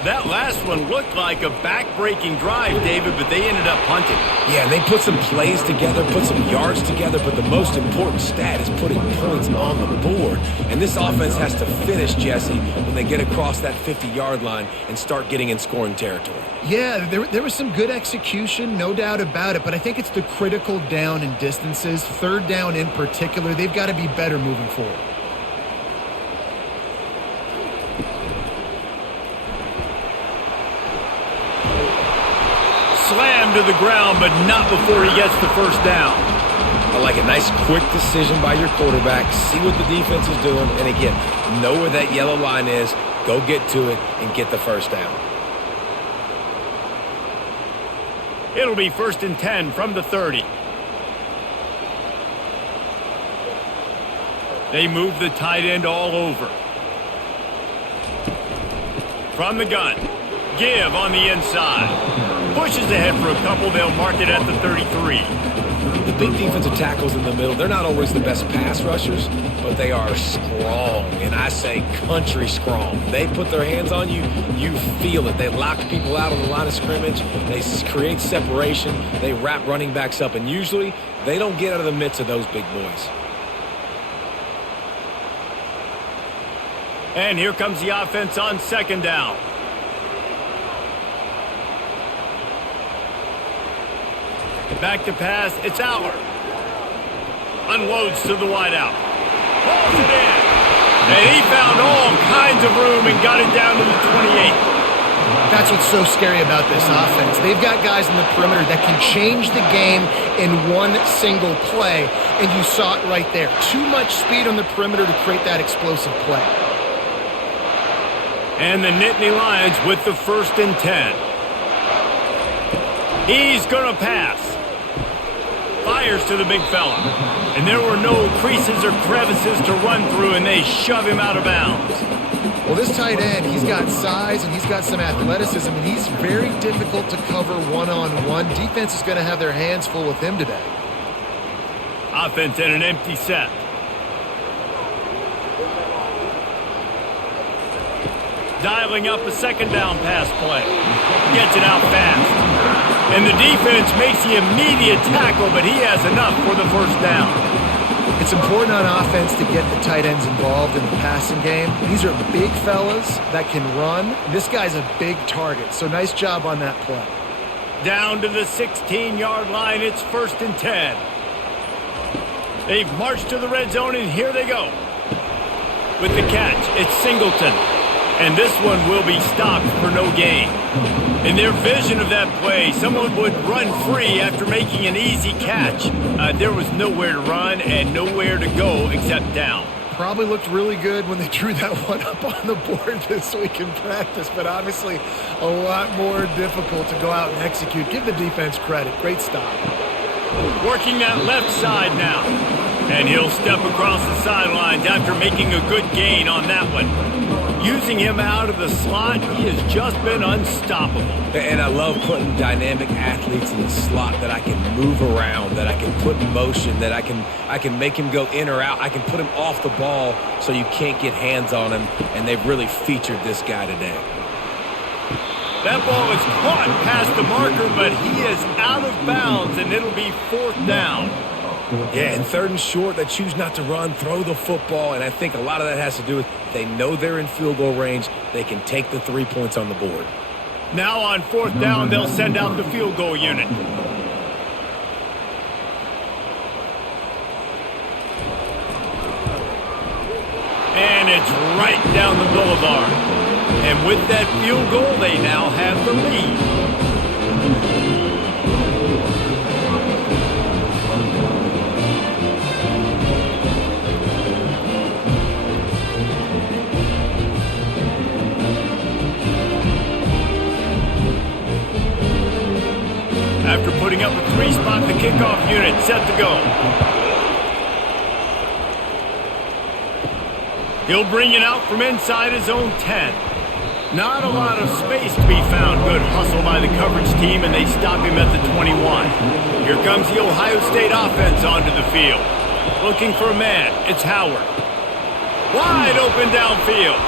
That last one looked like a back-breaking drive, David, but they ended up punting. Yeah, and they put some plays together, put some yards together, but the most important stat is putting points on the board. And this offense has to finish, Jesse, when they get across that 50-yard line and start getting in scoring territory. Yeah, there was some good execution, no doubt about it, but I think it's the critical down and distances, third down in particular. They've got to be better moving forward. Slammed to the ground, but not before he gets the first down. I like a nice quick decision by your quarterback. See what the defense is doing, and again, know where that yellow line is. Go get to it and get the first down. It'll be 1st and 10 from the 30. They move the tight end all over. From the gun. Give on the inside. Pushes ahead for a couple. They'll mark it at the 33. The big defensive tackles in the middle, they're not always the best pass rushers, but they are strong, and I say country strong. They put their hands on you, you feel it. They lock people out on the line of scrimmage. They create separation. They wrap running backs up, and usually they don't get out of the midst of those big boys. And here comes the offense on 2nd down. Back to pass, it's Aller. Unloads to the wideout. Pulls it in. And he found all kinds of room and got it down to the 28. That's what's so scary about this offense. They've got guys in the perimeter that can change the game in one single play, and you saw it right there. Too much speed on the perimeter to create that explosive play. And the Nittany Lions with the 1st and 10. He's going to pass. Fires to the big fella. And there were no creases or crevices to run through, and they shove him out of bounds. Well, this tight end, he's got size and he's got some athleticism, and he's very difficult to cover one-on-one. Defense is going to have their hands full with him today. Offense in an empty set. Dialing up a 2nd down pass play. Gets it out fast. And the defense makes the immediate tackle, but he has enough for the 1st down. It's important on offense to get the tight ends involved in the passing game. These are big fellas that can run. This guy's a big target, so nice job on that play. Down to the 16-yard line, it's 1st and 10. They've marched to the red zone, and here they go. With the catch, it's Singleton. And this one will be stopped for no gain. In their vision of that play, someone would run free after making an easy catch. There was nowhere to run and nowhere to go except down. Probably looked really good when they drew that one up on the board this week in practice, but obviously a lot more difficult to go out and execute. Give the defense credit. Great stop. Working that left side now. And he'll step across the sidelines after making a good gain on that one. Using him out of the slot, he has just been unstoppable. And I love putting dynamic athletes in the slot that I can move around, that I can put in motion, that I can make him go in or out. I can put him off the ball so you can't get hands on him, and they've really featured this guy today. That ball is caught past the marker, but he is out of bounds, and it'll be 4th down. Yeah, and 3rd and short, they choose not to run, throw the football, and I think a lot of that has to do with they know they're in field goal range. They can take the 3 points on the board. Now on 4th down, they'll send out the field goal unit. And it's right down the boulevard. And with that field goal, they now have the lead. After putting up a 3-spot, the kickoff unit set to go. He'll bring it out from inside his own 10. Not a lot of space to be found. Good hustle by the coverage team, and they stop him at the 21. Here comes the Ohio State offense onto the field. Looking for a man. It's Howard. Wide open downfield.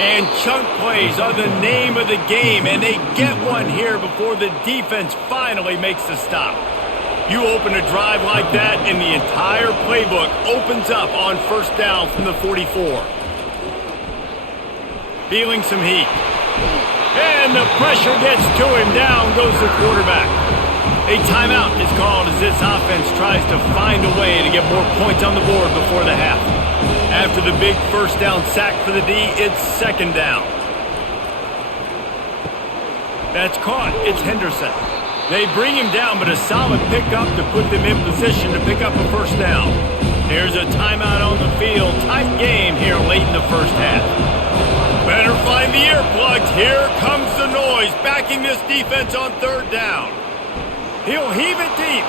And chunk plays are the name of the game, and they get one here before the defense finally makes the stop. You open a drive like that, and the entire playbook opens up on 1st down from the 44. Feeling some heat. And the pressure gets to him. Down goes the quarterback. A timeout is called as this offense tries to find a way to get more points on the board before the half. After the big 1st down sack for the D, it's 2nd down. That's caught. It's Henderson. They bring him down, but a solid pickup to put them in position to pick up a 1st down. There's a timeout on the field. Tight game here late in the 1st half. Better find the earplugs. Here comes the noise, backing this defense on 3rd down. He'll heave it deep.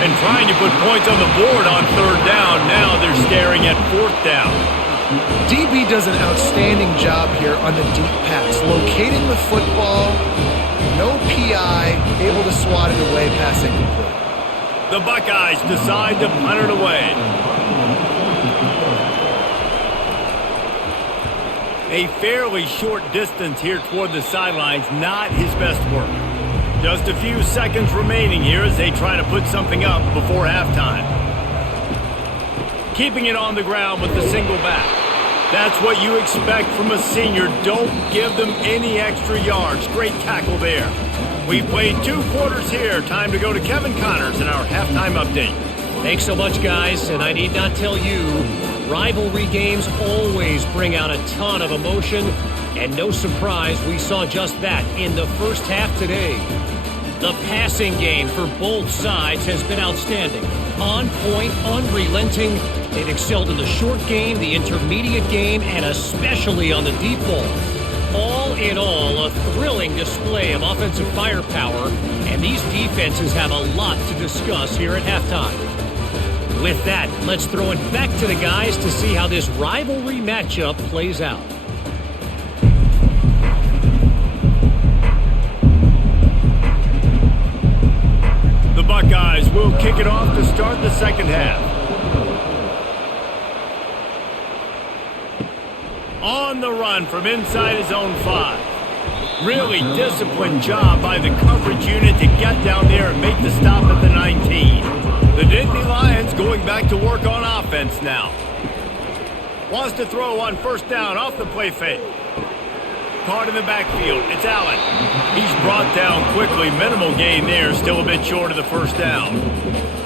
And trying to put points on the board on 3rd down. Now they're staring at 4th down. DB does an outstanding job here on the deep pass, locating the football, no PI, able to swat it away, passing complete. The Buckeyes decide to punt it away. A fairly short distance here toward the sidelines, not his best work. Just a few seconds remaining here as they try to put something up before halftime. Keeping it on the ground with the single back. That's what you expect from a senior. Don't give them any extra yards. Great tackle there. We've played 2 quarters here. Time to go to Kevin Connors in our halftime update. Thanks so much, guys, and I need not tell you, rivalry games always bring out a ton of emotion, and no surprise, we saw just that in the 1st half today. The passing game for both sides has been outstanding. On point, unrelenting. They've excelled in the short game, the intermediate game, and especially on the deep ball. All in all, a thrilling display of offensive firepower, and these defenses have a lot to discuss here at halftime. With that, let's throw it back to the guys to see how this rivalry matchup plays out. The Buckeyes will kick it off to start the 2nd half. On the run from inside his own 5. Really disciplined job by the coverage unit to get down there and make the stop at the 19. The Nittany Lions going back to work on offense now. Wants to throw on 1st down off the play fake. Caught in the backfield. It's Allen. He's brought down quickly. Minimal gain there. Still a bit short of the 1st down.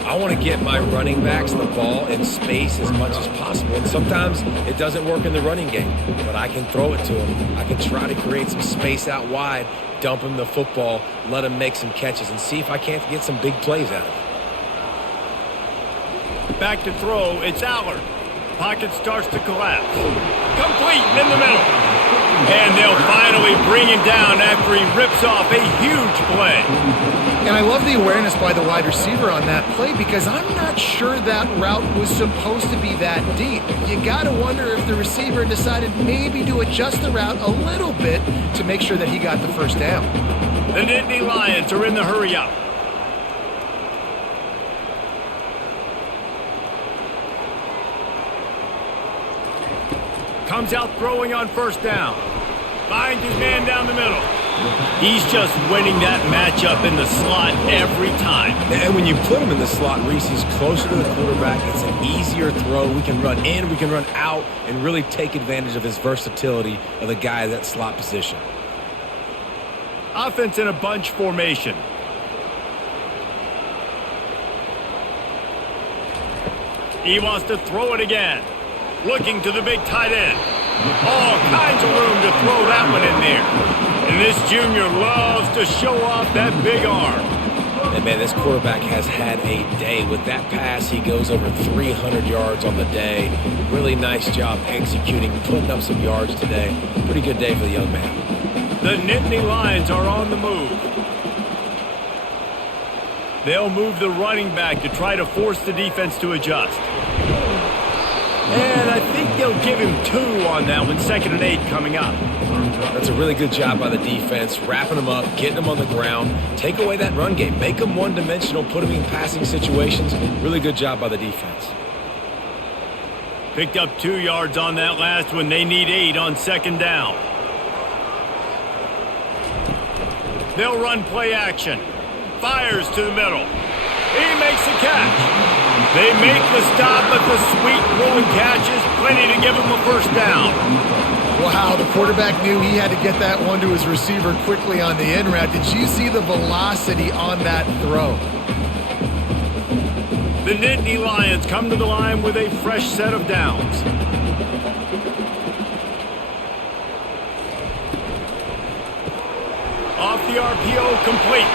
I want to get my running backs the ball in space as much as possible. And sometimes it doesn't work in the running game, but I can throw it to them. I can try to create some space out wide, dump him the football, let him make some catches, and see if I can't get some big plays out of it. Back to throw. It's Allard. Pocket starts to collapse. Complete in the middle. And they'll finally bring him down after he rips off a huge play. And I love the awareness by the wide receiver on that play because I'm not sure that route was supposed to be that deep. You got to wonder if the receiver decided maybe to adjust the route a little bit to make sure that he got the 1st down. The Nittany Lions are in the hurry-up. Comes out throwing on 1st down. Finds his man down the middle. He's just winning that matchup in the slot every time. And when you put him in the slot, Reese, he's closer to the quarterback. It's an easier throw. We can run in, we can run out, and really take advantage of his versatility of the guy at that slot position. Offense in a bunch formation. He wants to throw it again. Looking to the big tight end. All kinds of room to throw that one in there. And this junior loves to show off that big arm. And, man, this quarterback has had a day. With that pass, he goes over 300 yards on the day. Really nice job executing, putting up some yards today. Pretty good day for the young man. The Nittany Lions are on the move. They'll move the running back to try to force the defense to adjust. And I think they'll give him 2 on that one. 2nd and 8 coming up. That's a really good job by the defense, wrapping them up, getting them on the ground. Take away that run game. Make them one-dimensional, put them in passing situations. Really good job by the defense. Picked up 2 yards on that last one. They need 8 on 2nd down. They'll run play action. Fires to the middle. He makes the catch. They make the stop, but the sweet throwing catch is plenty to give him a first down. Wow, the quarterback knew he had to get that one to his receiver quickly on the in route. Did you see the velocity on that throw? The Nittany Lions come to the line with a fresh set of downs. Off the RPO, complete.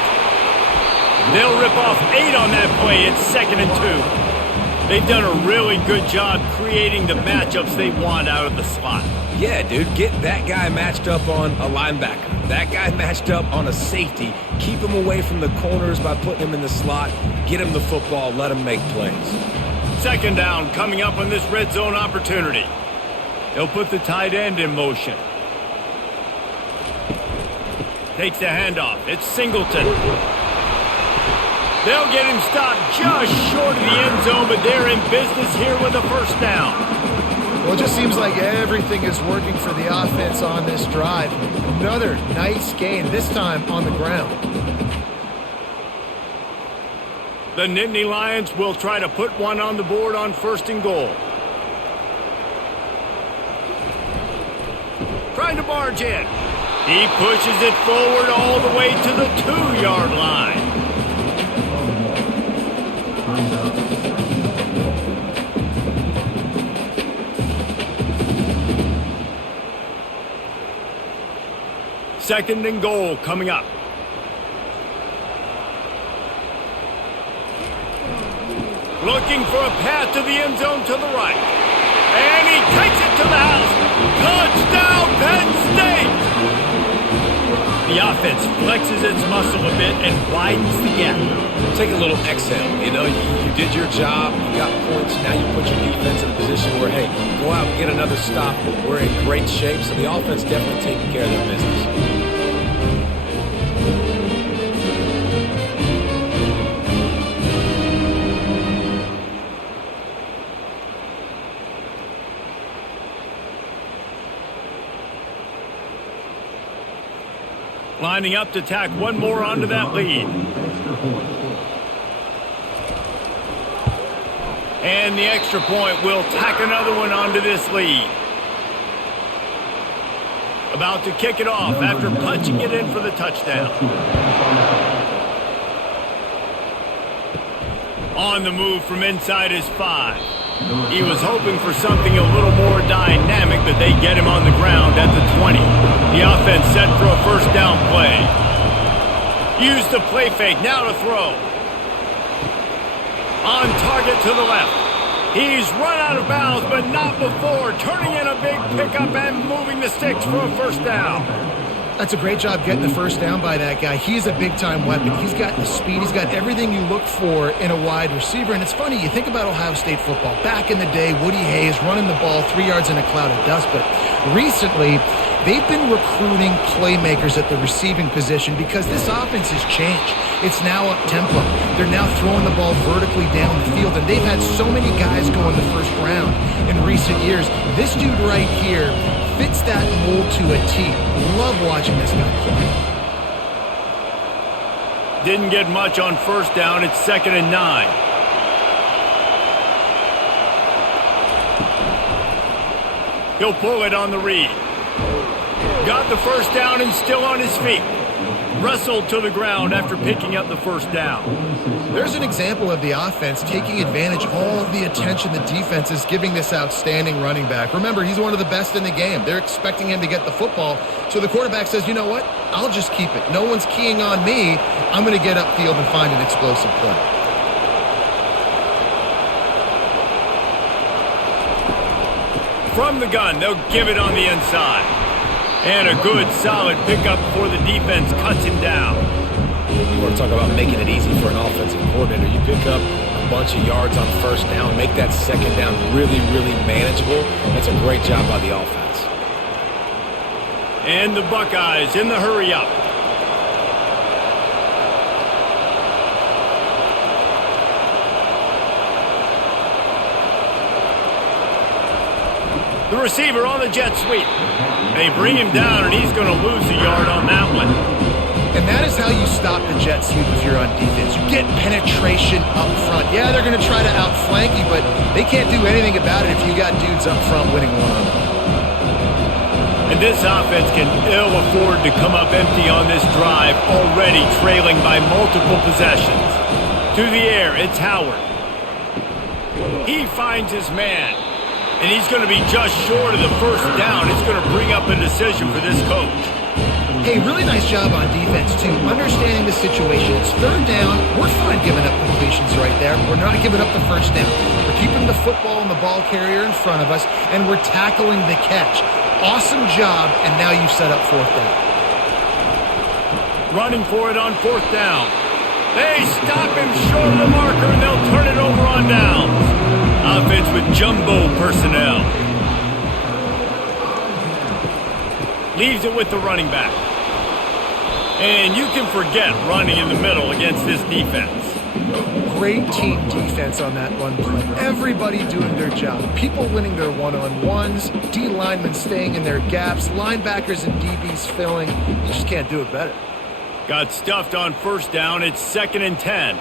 They'll rip off 8 on that play. It's 2nd and 2. They've done a really good job creating the matchups they want out of the slot. Yeah, dude, get that guy matched up on a linebacker. That guy matched up on a safety. Keep him away from the corners by putting him in the slot. Get him the football. Let him make plays. 2nd down coming up on this red zone opportunity. They'll put the tight end in motion. Takes the handoff. It's Singleton. They'll get him stopped just short of the end zone, but they're in business here with a first down. Well, it just seems like everything is working for the offense on this drive. Another nice gain, this time on the ground. The Nittany Lions will try to put one on the board on 1st and goal. Trying to barge in. He pushes it forward all the way to the 2-yard line. Second and goal coming up. Looking for a path to the end zone to the right. And he takes it to the house. Touchdown, Penn State! The offense flexes its muscle a bit and widens the gap. Take a little exhale. You know, you did your job. You got points. Now you put your defense in a position where, hey, go out and get another stop. We're in great shape. So the offense definitely taking care of their business. Lining up to tack one more onto that lead. And the extra point will tack another one onto this lead. About to kick it off after punching it in for the touchdown. On the move from inside his 5. He was hoping for something a little more dynamic, but they get him on the ground at the 20. The offense set for a first down play. Use the play fake, now to throw. On target to the left. He's run out of bounds, but not before. Turning in a big pickup and moving the sticks for a first down. That's a great job getting the first down by that guy. He's a big-time weapon. He's got the speed. He's got everything you look for in a wide receiver. And it's funny, you think about Ohio State football. Back in the day, Woody Hayes running the ball 3 yards in a cloud of dust. But recently, they've been recruiting playmakers at the receiving position because this offense has changed. It's now up-tempo. They're now throwing the ball vertically down the field. And they've had so many guys go in the first round in recent years. This dude right here fits that mold to a T. Love watching this guy play. Didn't get much on first down. It's 2nd and 9. He'll pull it on the read. Got the first down and still on his feet. Wrestled to the ground after picking up the first down. There's an example of the offense taking advantage of all of the attention the defense is giving this outstanding running back. Remember, he's one of the best in the game. They're expecting him to get the football. So the quarterback says, you know what? I'll just keep it. No one's keying on me. I'm going to get upfield and find an explosive play. From the gun, they'll give it on the inside. And a good, solid pickup before the defense cuts him down. You want to talk about making it easy for an offensive coordinator. You pick up a bunch of yards on first down, make that second down really, really manageable. That's a great job by the offense. And the Buckeyes in the hurry up. The receiver on the jet sweep. They bring him down, and he's going to lose a yard on that one. And that is how you stop the jet sweep if you're on defense. You get penetration up front. Yeah, they're going to try to outflank you, but they can't do anything about it if you got dudes up front winning one-on-one. And this offense can ill afford to come up empty on this drive, already trailing by multiple possessions. To the air, it's Howard. He finds his man. And he's going to be just short of the first down. It's going to bring up a decision for this coach. Hey, really nice job on defense, too. Understanding the situation. It's 3rd down. We're fine giving up completions right there. We're not giving up the first down. We're keeping the football and the ball carrier in front of us, and we're tackling the catch. Awesome job, and now you've set up 4th down. Running for it on 4th down. They stop him short of the marker, and they'll turn it over on downs. Offense with jumbo personnel. Leaves it with the running back. And you can forget running in the middle against this defense. Great team defense on that run play. Everybody doing their job. People winning their one-on-ones, D linemen staying in their gaps, linebackers and DBs filling. You just can't do it better. Got stuffed on first down. It's 2nd and 10.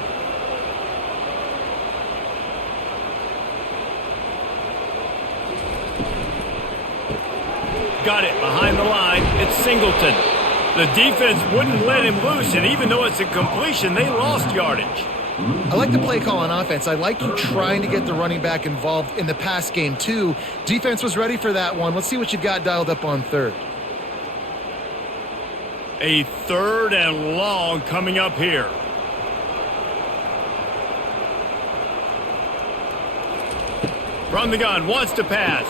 Got it behind the line. It's Singleton. The defense wouldn't let him loose, and even though it's a completion, they lost yardage. I like the play call on offense. I like you trying to get the running back involved in the pass game, too. Defense was ready for that one. Let's see what you've got dialed up on 3rd. A 3rd and long coming up here. From the gun, wants to pass.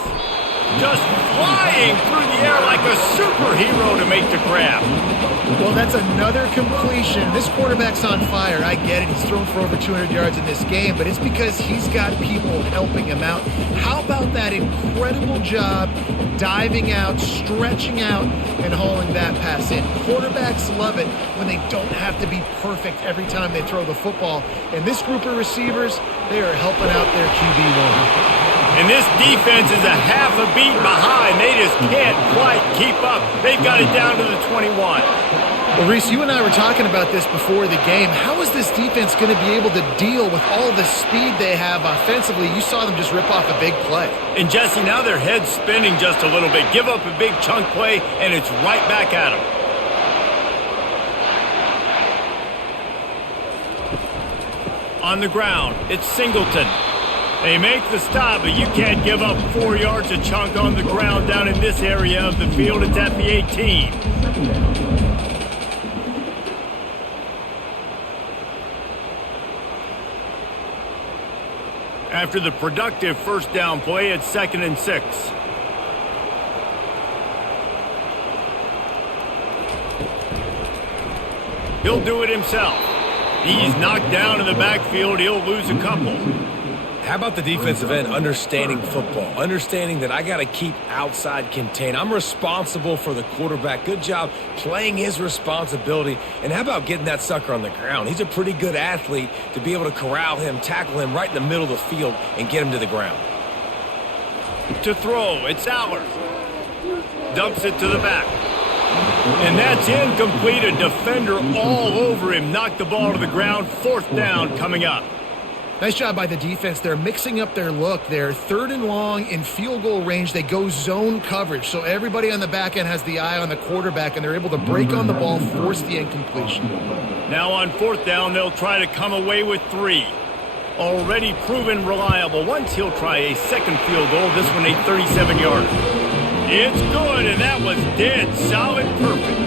Just flying through the air like a superhero to make the grab. Well, that's another completion. This quarterback's on fire. I get it. He's thrown for over 200 yards in this game, but it's because he's got people helping him out. How about that incredible job diving out, stretching out, and hauling that pass in? Quarterbacks love it when they don't have to be perfect every time they throw the football. And this group of receivers, they are helping out their QB1. And this defense is a half a beat behind. They just can't quite keep up. They've got it down to the 21. Well, Reese, you and I were talking about this before the game. How is this defense going to be able to deal with all the speed they have offensively? You saw them just rip off a big play. And, Jesse, now their head's spinning just a little bit. Give up a big chunk play, and it's right back at them. On the ground, it's Singleton. They make the stop, but you can't give up 4 yards a chunk on the ground down in this area of the field. It's at the 18. After the productive first down play, it's 2nd and 6. He'll do it himself. He's knocked down in the backfield. He'll lose a couple. How about the defensive end understanding football, understanding that I got to keep outside contained. I'm responsible for the quarterback. Good job playing his responsibility. And how about getting that sucker on the ground? He's a pretty good athlete to be able to corral him, tackle him right in the middle of the field, and get him to the ground. To throw, it's Allard. Dumps it to the back. And that's incomplete. A defender all over him. Knocked the ball to the ground. 4th down coming up. Nice job by the defense. They're mixing up their look. They're 3rd and long in field goal range. They go zone coverage. So everybody on the back end has the eye on the quarterback, and they're able to break on the ball, force the incompletion. Now on 4th down, they'll try to come away with 3. Already proven reliable. Once he'll try a second field goal. This one a 37-yarder. It's good, and that was dead solid perfect.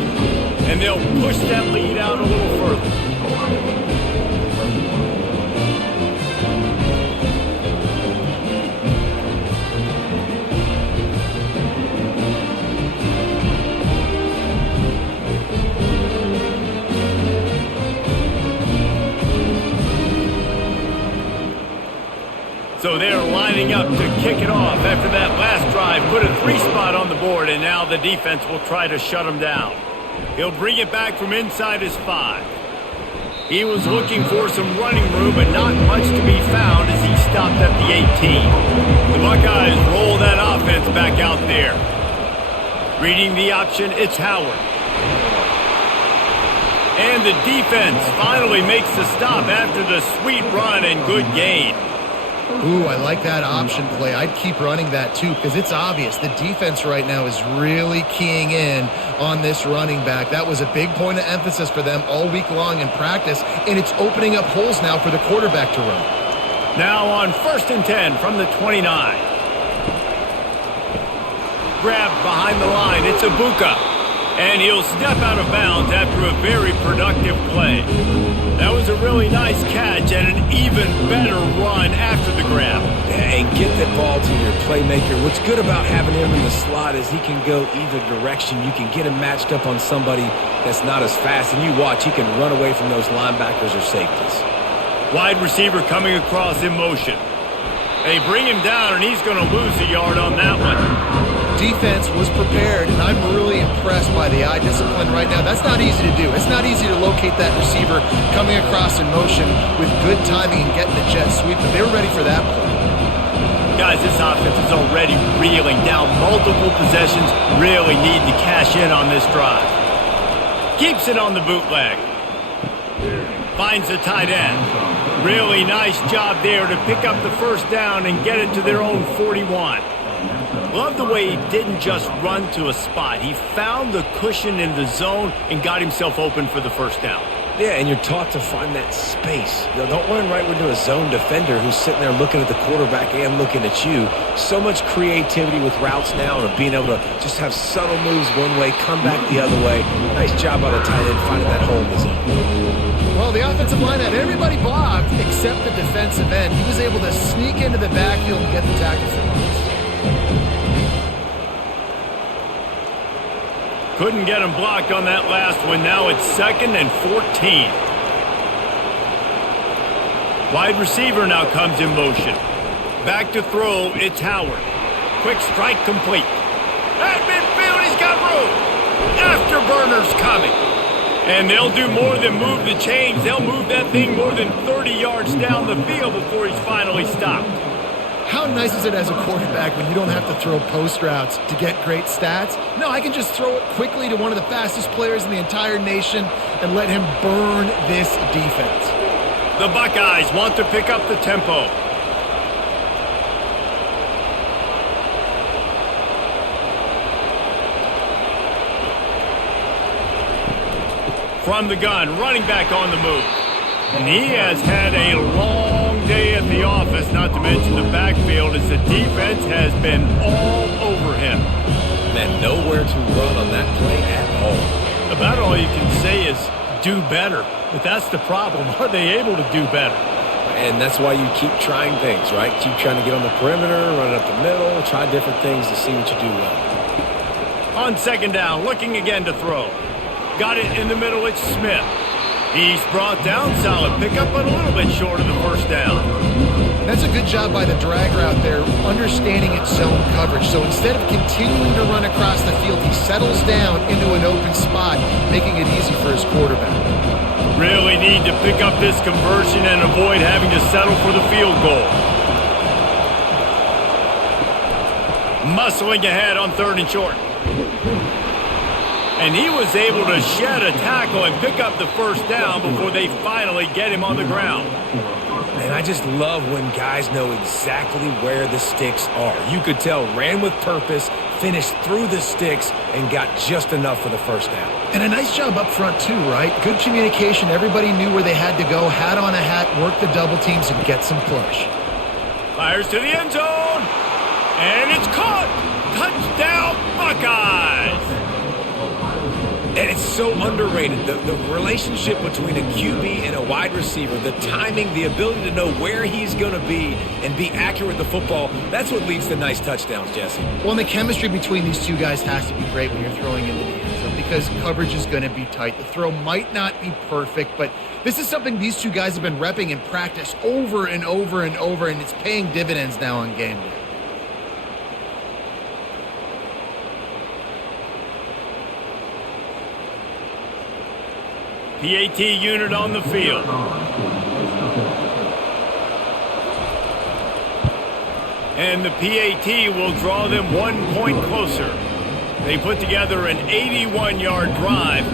And they'll push that lead out a little further. So they're lining up to kick it off after that last drive. Put a 3 spot on the board, and now the defense will try to shut him down. He'll bring it back from inside his 5. He was looking for some running room, but not much to be found as he stopped at the 18. The Buckeyes roll that offense back out there. Reading the option, it's Howard. And the defense finally makes the stop after the sweet run and good gain. Ooh, I like that option play. I'd keep running that too because it's obvious the defense right now is really keying in on this running back. That was a big point of emphasis for them all week long in practice, and it's opening up holes now for the quarterback to run. Now on 1st and 10 from the 29. Grabbed behind the line. It's Ibuka. And he'll step out of bounds after a very productive play. That was a really nice catch and an even better run after the grab. And get that ball to your playmaker. What's good about having him in the slot is he can go either direction. You can get him matched up on somebody that's not as fast. And you watch, he can run away from those linebackers or safeties. Wide receiver coming across in motion. They bring him down, and he's going to lose a yard on that one. Defense was prepared, and I'm really impressed by the eye discipline right now. That's not easy to do. It's not easy to locate that receiver coming across in motion with good timing and getting the jet sweep, but they were ready for that play. Guys, this offense is already reeling down multiple possessions. Really need to cash in on this drive. Keeps it on the bootleg. Finds the tight end. Really nice job there to pick up the 1st down and get it to their own 41. Love the way he didn't just run to a spot. He found the cushion in the zone and got himself open for the 1st down. Yeah, and you're taught to find that space. You know, don't run right into a zone defender who's sitting there looking at the quarterback and looking at you. So much creativity with routes now and being able to just have subtle moves one way, come back the other way. Nice job by the tight end finding that hole in the zone. Well, the offensive line had everybody blocked except the defensive end. He was able to sneak into the backfield and get the tackle for once. Couldn't get him blocked on that last one. Now it's 2nd and 14. Wide receiver now comes in motion. Back to throw, it's Howard. Quick strike complete. At midfield, he's got room. Afterburners coming. And they'll do more than move the chains. They'll move that thing more than 30 yards down the field before he's finally stopped. How nice is it as a quarterback when you don't have to throw post routes to get great stats? No, I can just throw it quickly to one of the fastest players in the entire nation and let him burn this defense. The Buckeyes want to pick up the tempo. From the gun, running back on the move. And he has had a long day at the office, not to mention the backfield, as the defense has been all over him. Man, nowhere to run on that play at all. About all you can say is do better. But that's the problem. Are they able to do better? And that's why you keep trying things, right? Keep trying to get on the perimeter, run it up the middle, try different things to see what you do well. On 2nd down, looking again to throw. Got it in the middle, it's Smith. He's brought down, solid pickup, but a little bit short of the 1st down. That's a good job by the drag route there, understanding its zone coverage. So instead of continuing to run across the field, he settles down into an open spot, making it easy for his quarterback. Really need to pick up this conversion and avoid having to settle for the field goal. Muscling ahead on 3rd and short. And he was able to shed a tackle and pick up the first down before they finally get him on the ground. And I just love when guys know exactly where the sticks are. You could tell ran with purpose, finished through the sticks, and got just enough for the first down. And a nice job up front too, right? Good communication. Everybody knew where they had to go. Hat on a hat, work the double teams, and get some push. Fires to the end zone. And it's caught. Touchdown, Buckeyes. And it's so underrated. The relationship between a QB and a wide receiver, the timing, the ability to know where he's going to be and be accurate with the football, that's what leads to nice touchdowns, Jesse. Well, and the chemistry between these two guys has to be great when you're throwing into the end zone because coverage is going to be tight. The throw might not be perfect, but this is something these two guys have been repping in practice over and over and over, and it's paying dividends now on game day. PAT unit on the field. And the PAT will draw them 1 point closer. They put together an 81-yard drive,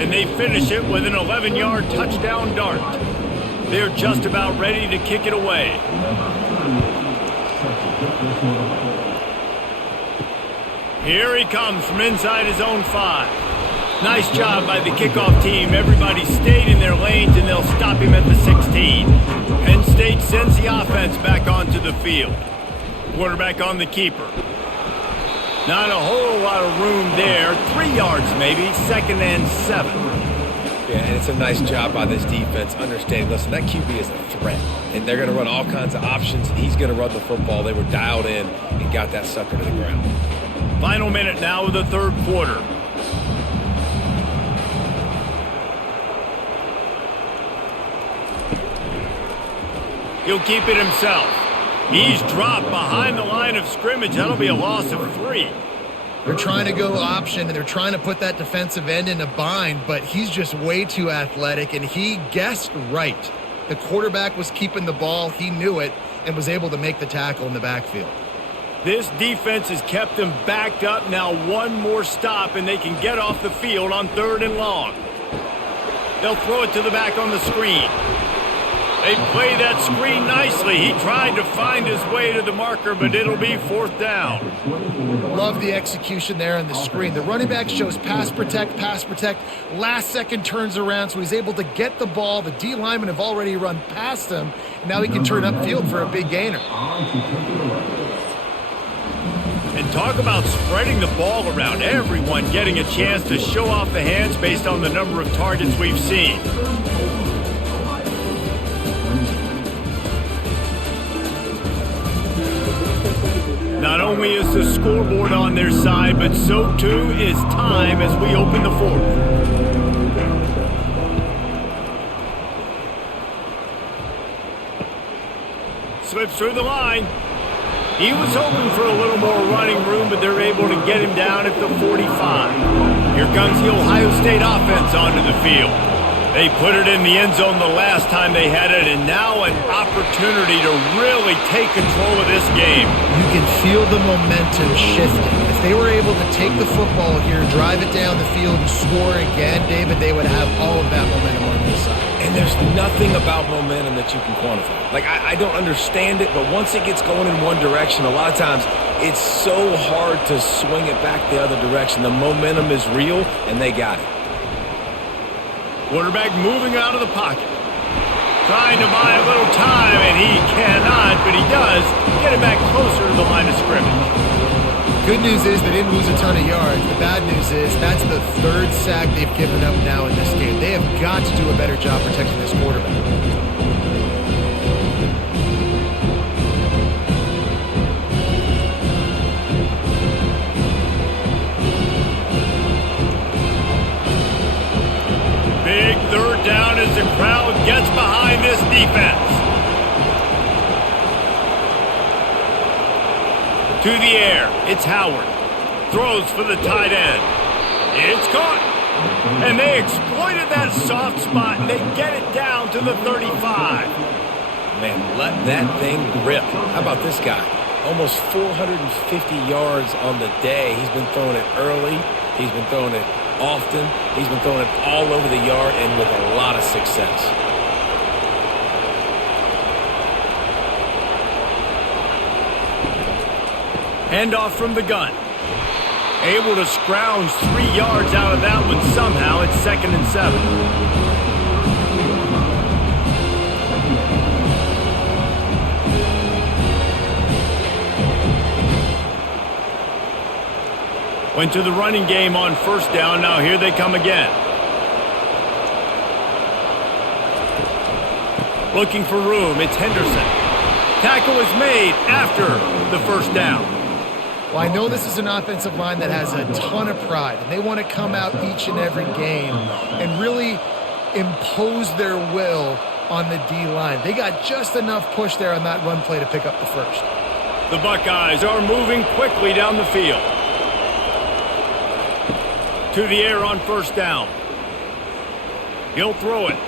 and they finish it with an 11-yard touchdown dart. They're just about ready to kick it away. Here he comes from inside his own 5. Nice job by the kickoff team. Everybody stayed in their lanes, and they'll stop him at the 16. Penn State sends the offense back onto the field. Quarterback on the keeper. Not a whole lot of room there. 3 yards maybe, 2nd and 7. Yeah, and it's a nice job by this defense understanding, listen, that QB is a threat, and they're going to run all kinds of options. He's going to run the football. They were dialed in and got that sucker to the ground. Final minute now of the third quarter. He'll keep it himself. He's dropped behind the line of scrimmage. That'll be a loss of 3. They're trying to go option, and they're trying to put that defensive end in a bind, but he's just way too athletic, and he guessed right. The quarterback was keeping the ball. He knew it and was able to make the tackle in the backfield. This defense has kept them backed up. Now one more stop, and they can get off the field on 3rd and long. They'll throw it to the back on the screen. They play that screen nicely. He tried to find his way to the marker, but it'll be 4th down. Love the execution there on the screen. The running back shows pass protect, last second turns around, so he's able to get the ball. The D linemen have already run past him. Now he can turn upfield for a big gainer. And talk about spreading the ball around. Everyone getting a chance to show off the hands based on the number of targets we've seen. Not only is the scoreboard on their side, but so too is time as we open the 4th. Slips through the line. He was hoping for a little more running room, but they're able to get him down at the 45. Here comes the Ohio State offense onto the field. They put it in the end zone the last time they had it, and now an opportunity to really take control of this game. You can feel the momentum shifting. If they were able to take the football here, drive it down the field, and score again, David, they would have all of that momentum on their side. And there's nothing about momentum that you can quantify. Like, I don't understand it, but once it gets going in one direction, a lot of times it's so hard to swing it back the other direction. The momentum is real, and they got it. Quarterback moving out of the pocket. Trying to buy a little time, and he cannot, but he does get it back closer to the line of scrimmage. Good news is they didn't lose a ton of yards. The bad news is that's the 3rd sack they've given up now in this game. They have got to do a better job protecting this quarterback. Big 3rd down as the crowd gets behind this defense. To the air, it's Howard. Throws for the tight end. It's caught. And they exploited that soft spot, and they get it down to the 35. Man, let that thing rip. How about this guy? almost 450 yards on the day. He's been throwing it early. He's been throwing it often. He's been throwing it all over the yard and with a lot of success. Handoff from the gun. Able to scrounge 3 yards out of that one somehow. It's 2nd and 7. Went to the running game on 1st down. Now here they come again. Looking for room. It's Henderson. Tackle is made after the 1st down. Well, I know this is an offensive line that has a ton of pride, and they want to come out each and every game and really impose their will on the D-line. They got just enough push there on that run play to pick up the 1st. The Buckeyes are moving quickly down the field. To the air on 1st down. He'll throw it.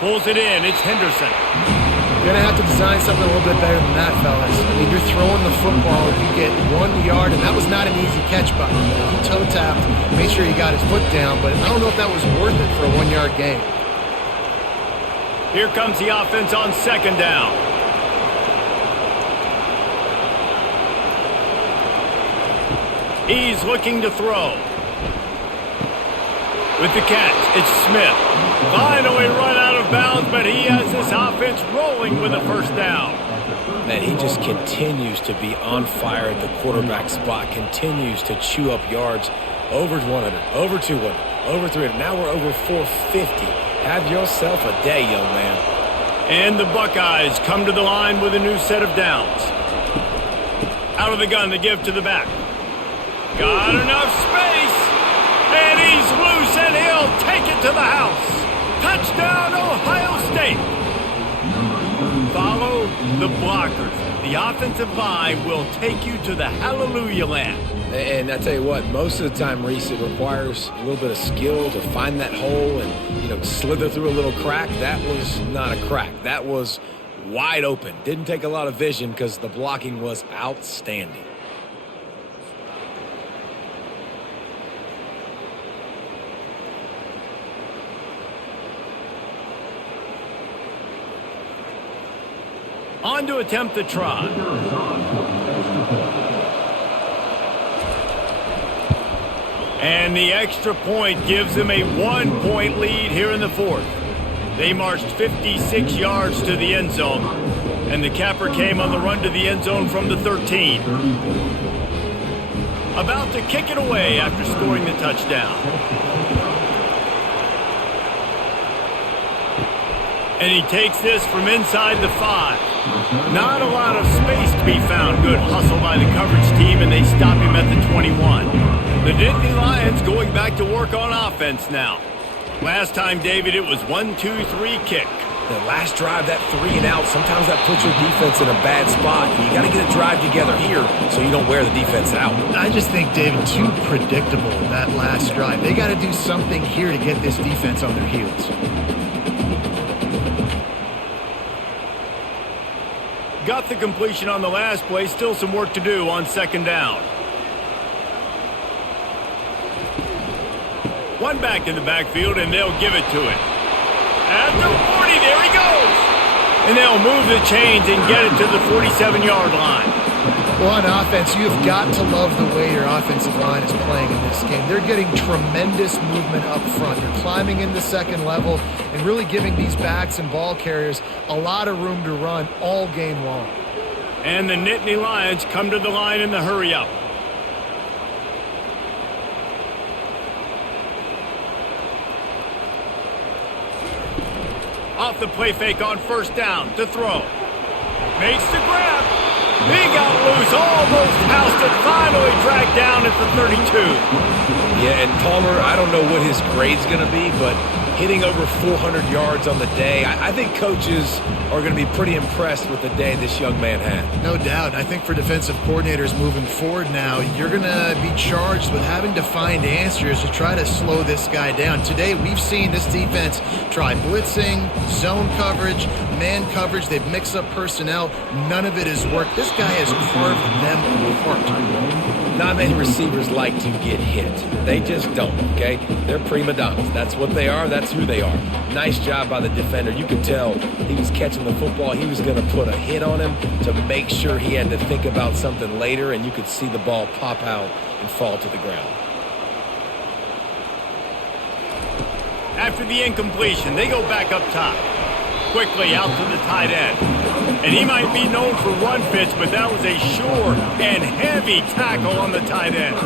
Pulls it in. It's Henderson. You're going to have to design something a little bit better than that, fellas. I mean, you're throwing the football, you get 1 yard, and that was not an easy catch by him. He toe-tapped, made sure he got his foot down, but I don't know if that was worth it for a 1-yard gain. Here comes the offense on 2nd down. He's looking to throw. With the catch, it's Smith. Finally run out of bounds, but he has this offense rolling with a 1st down. Man, he just continues to be on fire at the quarterback spot, continues to chew up yards over 100, over 200, over 300. Now we're over 450. Have yourself a day, young man. And the Buckeyes come to the line with a new set of downs. Out of the gun, the give to the back. Got enough space. And he's loose, and he'll take it to the house. Touchdown, Ohio State. Follow the blockers. The offensive line will take you to the hallelujah land. And I tell you what, most of the time, Reese, it requires a little bit of skill to find that hole and, slither through a little crack. That was not a crack. That was wide open. Didn't take a lot of vision because the blocking was outstanding. On to attempt the try. And the extra point gives them a 1-point lead here in the 4th. They marched 56 yards to the end zone, and the capper came on the run to the end zone from the 13. About to kick it away after scoring the touchdown. And he takes this from inside the 5. Not a lot of space to be found. Good hustle by the coverage team, and they stop him at the 21. The Nittany Lions going back to work on offense now. Last time, David, it was 1-2-3 kick. The last drive, that 3 and out, sometimes that puts your defense in a bad spot. You got to get a drive together here so you don't wear the defense out. I just think, David, too predictable that last drive. They got to do something here to get this defense on their heels. Got the completion on the last play. Still some work to do on 2nd down. One back in the backfield, and they'll give it to it. At the 40, there he goes. And they'll move the chains and get it to the 47-yard line. Well, on offense, you have got to love the way your offensive line is playing in this game. They're getting tremendous movement up front. They're climbing in the 2nd level and really giving these backs and ball carriers a lot of room to run all game long. And the Nittany Lions come to the line in the hurry-up. Off the play fake on 1st down to throw. Makes the grab. He got loose, almost housed it, finally dragged down at the 32. Yeah, and Palmer, I don't know what his grade's going to be, but hitting over 400 yards on the day. I think coaches are going to be pretty impressed with the day this young man had. No doubt. I think for defensive coordinators moving forward now, you're going to be charged with having to find answers to try to slow this guy down. Today, we've seen this defense try blitzing, zone coverage, man coverage. They've mixed up personnel. None of it has worked. This guy has carved them apart. Not many receivers like to get hit. They just don't, okay? They're prima donnas. That's what they are. That's who they are. Nice job by the defender. You could tell he was catching the football. He was going to put a hit on him to make sure he had to think about something later, and you could see the ball pop out and fall to the ground. After the incompletion, they go back up top. Quickly out to the tight end. And he might be known for run fits, but that was a sure and heavy tackle on the tight end.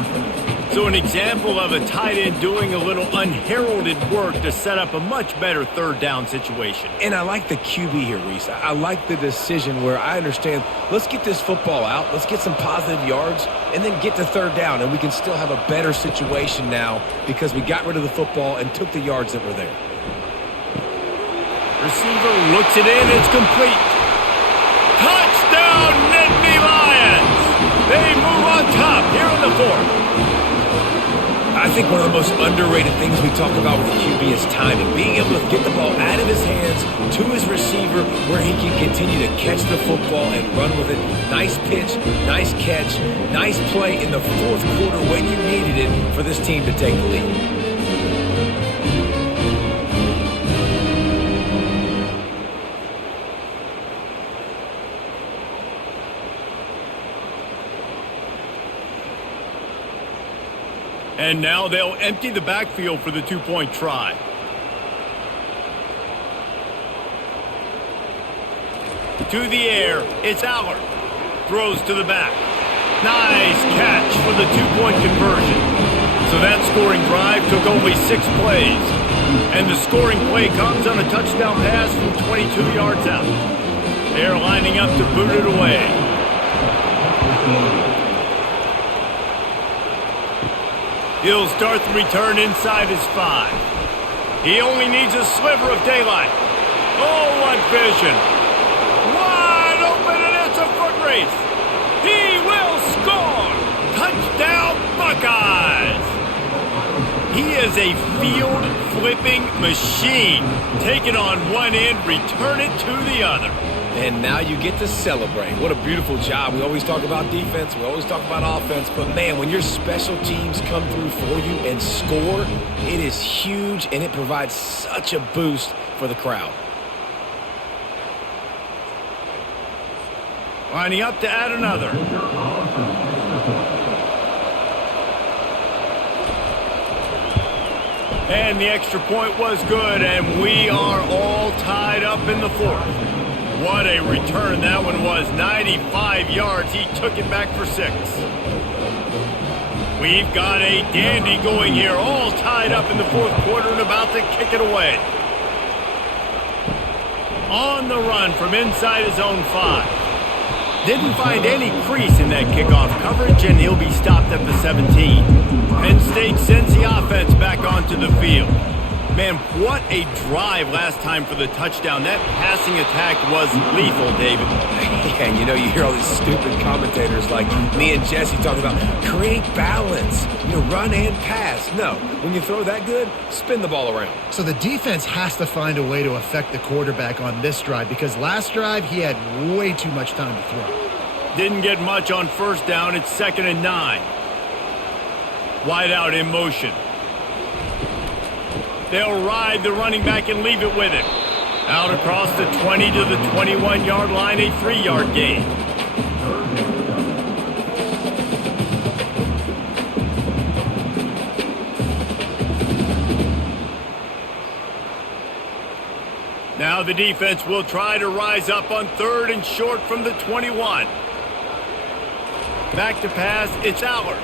So an example of a tight end doing a little unheralded work to set up a much better third down situation. And I like the QB here, Reese. I like the decision where I understand, let's get this football out, let's get some positive yards, and then get to third down, and we can still have a better situation now because we got rid of the football and took the yards that were there. Receiver looks it in, it's complete. Touchdown, Nittany Lions! They move on top here in the fourth. I think one of the most underrated things we talk about with the QB is timing. Being able to get the ball out of his hands to his receiver where he can continue to catch the football and run with it. Nice pitch, nice catch, nice play in the fourth quarter when you needed it for this team to take the lead. And now they'll empty the backfield for the two-point try. To the air, it's Allard. Throws to the back. Nice catch for the two-point conversion. So that scoring drive took only 6 plays. And the scoring play comes on a touchdown pass from 22 yards out. They're lining up to boot it away. He'll start the return inside his 5. He only needs a sliver of daylight. Oh, what vision. Wide open, and it's a foot race. He will score. Touchdown, Buckeyes. He is a field-flipping machine. Take it on one end, return it to the other. And now you get to celebrate. What a beautiful job. We always talk about defense. We always talk about offense. But, man, when your special teams come through for you and score, it is huge, and it provides such a boost for the crowd. Lining up to add another. And the extra point was good, and we are all tied up in the fourth. What a return that one was. 95 yards. He took it back for 6. We've got a dandy going here, all tied up in the fourth quarter and about to kick it away. On the run from inside his own 5. Didn't find any crease in that kickoff coverage, and he'll be stopped at the 17. Penn State sends the offense back onto the field. Man, what a drive last time for the touchdown. That passing attack was lethal, David. Yeah, and you hear all these stupid commentators like me and Jesse talking about create balance, run and pass. No, when you throw that good, spin the ball around. So the defense has to find a way to affect the quarterback on this drive because last drive he had way too much time to throw. Didn't get much on first down. It's 2nd and 9. Wide out in motion. They'll ride the running back and leave it with him. Out across the 20 to the 21-yard line, a 3-yard gain. Now the defense will try to rise up on 3rd and short from the 21. Back to pass, it's Allard.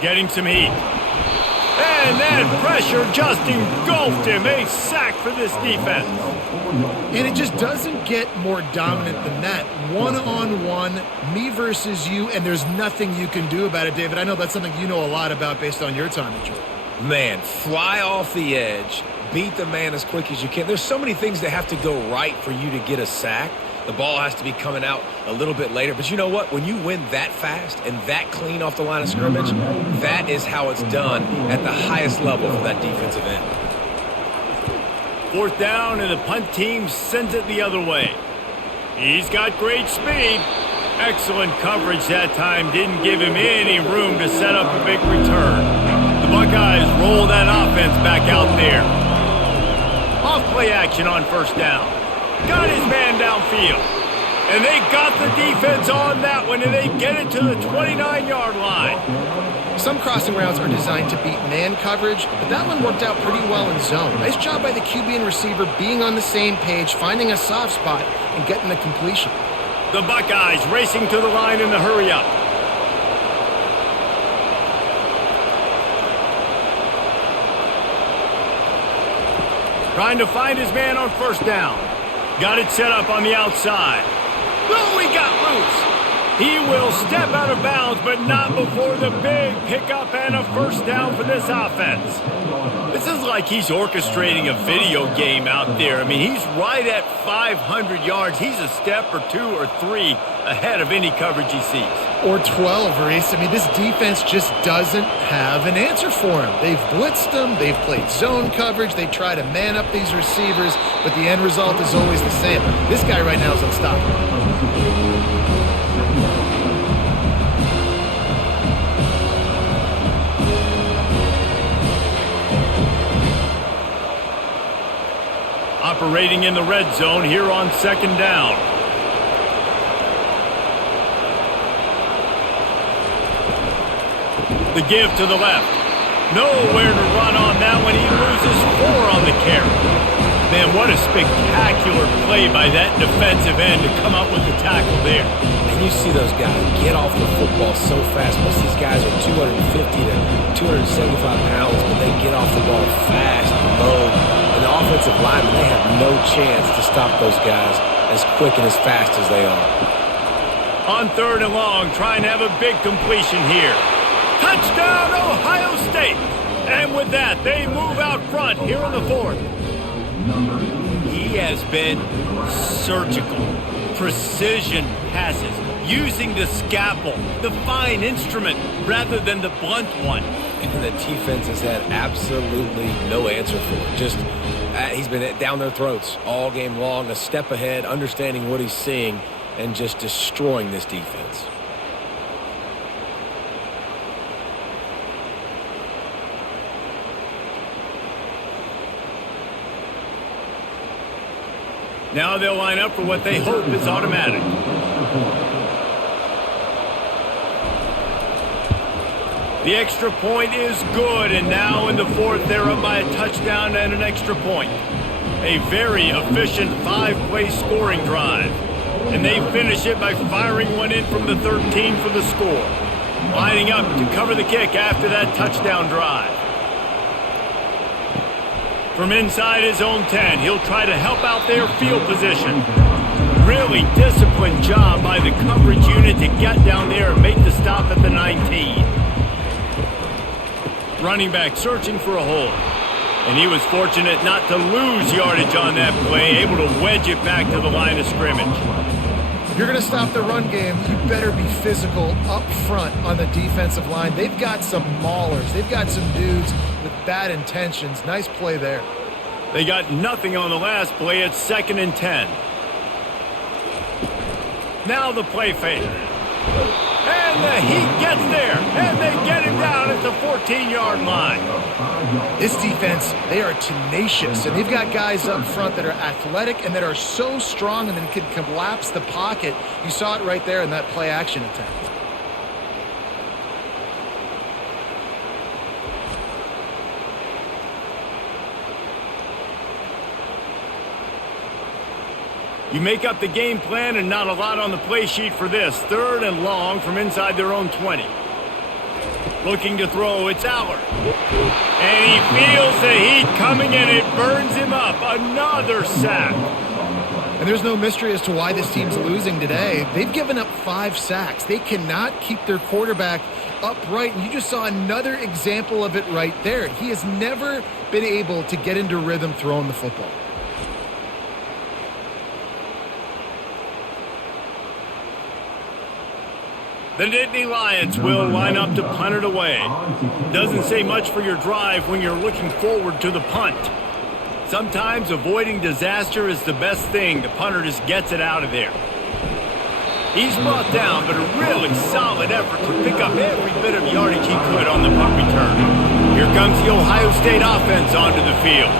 Getting some heat. And that pressure just engulfed him. A sack for this defense. And it just doesn't get more dominant than that. One-on-one, me versus you, and there's nothing you can do about it, David. I know that's something you know a lot about based on your time in Georgia. Man, fly off the edge, beat the man as quick as you can. There's so many things that have to go right for you to get a sack. The ball has to be coming out a little bit later. But you know what? When you win that fast and that clean off the line of scrimmage, that is how it's done at the highest level for that defensive end. 4th down, and the punt team sends it the other way. He's got great speed. Excellent coverage that time. Didn't give him any room to set up a big return. The Buckeyes roll that offense back out there. Off play action on 1st down. Got his man downfield. And they got the defense on that one, and they get it to the 29-yard line. Some crossing routes are designed to beat man coverage, but that one worked out pretty well in zone. Nice job by the QB and receiver being on the same page, finding a soft spot, and getting the completion. The Buckeyes racing to the line in the hurry-up. Trying to find his man on 1st down. Got it set up on the outside. Oh, he got loose. He will step out of bounds, but not before the big pickup and a 1st down for this offense. This is like he's orchestrating a video game out there. I mean, he's right at 500 yards. He's a step or 2 or 3 ahead of any coverage he sees. Or 12, Reese. I mean, this defense just doesn't have an answer for him. They've blitzed him. They've played zone coverage. They try to man up these receivers, but the end result is always the same. This guy right now is unstoppable. Operating in the red zone here on 2nd down. The give to the left. Nowhere to run on that one. He loses 4 on the carry. Man, what a spectacular play by that defensive end to come up with the tackle there. And you see those guys get off the football so fast. Most of these guys are 250 to 275 pounds, but they get off the ball fast and low. And the offensive linemen, they have no chance to stop those guys as quick and as fast as they are. On 3rd and long, trying to have a big completion here. Touchdown, Ohio State! And with that, they move out front here in the 4th. He has been surgical. Precision passes, using the scalpel, the fine instrument, rather than the blunt one. And the defense has had absolutely no answer for it. Just, he's been down their throats all game long, a step ahead, understanding what he's seeing, and just destroying this defense. Now they'll line up for what they hope is automatic. The extra point is good, and now in the 4th, they're up by a touchdown and an extra point. A very efficient 5-play scoring drive. And they finish it by firing one in from the 13 for the score. Lining up to cover the kick after that touchdown drive. From inside his own 10, he'll try to help out their field position. Really disciplined job by the coverage unit to get down there and make the stop at the 19. Running back searching for a hole. And he was fortunate not to lose yardage on that play, able to wedge it back to the line of scrimmage. If you're going to stop the run game, you better be physical up front on the defensive line. They've got some maulers. They've got some dudes with bad intentions. Nice play there. They got nothing on the last play. It's 2nd and 10. Now the play fake. And the Heat gets there. And they get him down at the 14-yard line. This defense, they are tenacious. And they've got guys up front that are athletic and that are so strong and then can collapse the pocket. You saw it right there in that play action attempt. You make up the game plan and not a lot on the play sheet for this. 3rd and long from inside their own 20. Looking to throw, it's Allard. And he feels the heat coming and it burns him up. Another sack. And there's no mystery as to why this team's losing today. They've given up 5 sacks. They cannot keep their quarterback upright. And you just saw another example of it right there. He has never been able to get into rhythm throwing the football. The Nittany Lions will line up to punt it away. Doesn't say much for your drive when you're looking forward to the punt. Sometimes avoiding disaster is the best thing. The punter just gets it out of there. He's brought down, but a really solid effort to pick up every bit of yardage he could on the punt return. Here comes the Ohio State offense onto the field.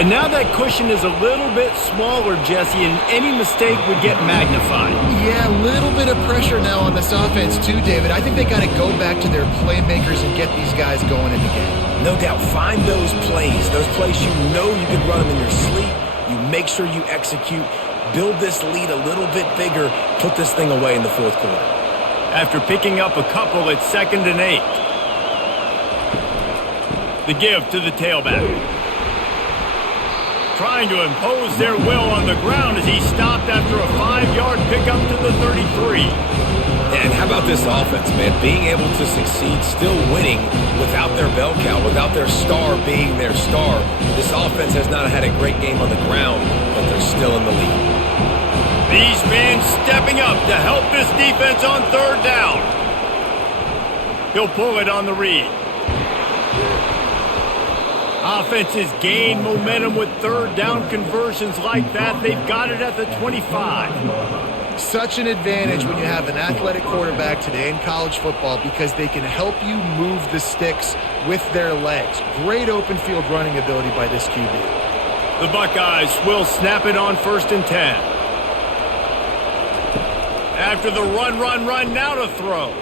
And now that cushion is a little bit smaller, Jesse, and any mistake would get magnified. Yeah, a little bit of pressure now on this offense too, David. I think they got to go back to their playmakers and get these guys going in the game. No doubt. Find those plays you know you can run them in your sleep. You make sure you execute. Build this lead a little bit bigger. Put this thing away in the fourth quarter. After picking up a couple, it's 2nd and 8. The give to the tailback. Trying to impose their will on the ground as he stopped after a 5-yard pickup to the 33. And how about this offense, man? Being able to succeed, still winning without their bell cow, without their star being their star. This offense has not had a great game on the ground, but they're still in the lead. These men stepping up to help this defense on 3rd down. He'll pull it on the read. Offenses gain momentum with 3rd down conversions like that. They've got it at the 25. Such an advantage when you have an athletic quarterback today in college football because they can help you move the sticks with their legs. Great open field running ability by this QB. The Buckeyes will snap it on 1st and 10. After the run, now to throw.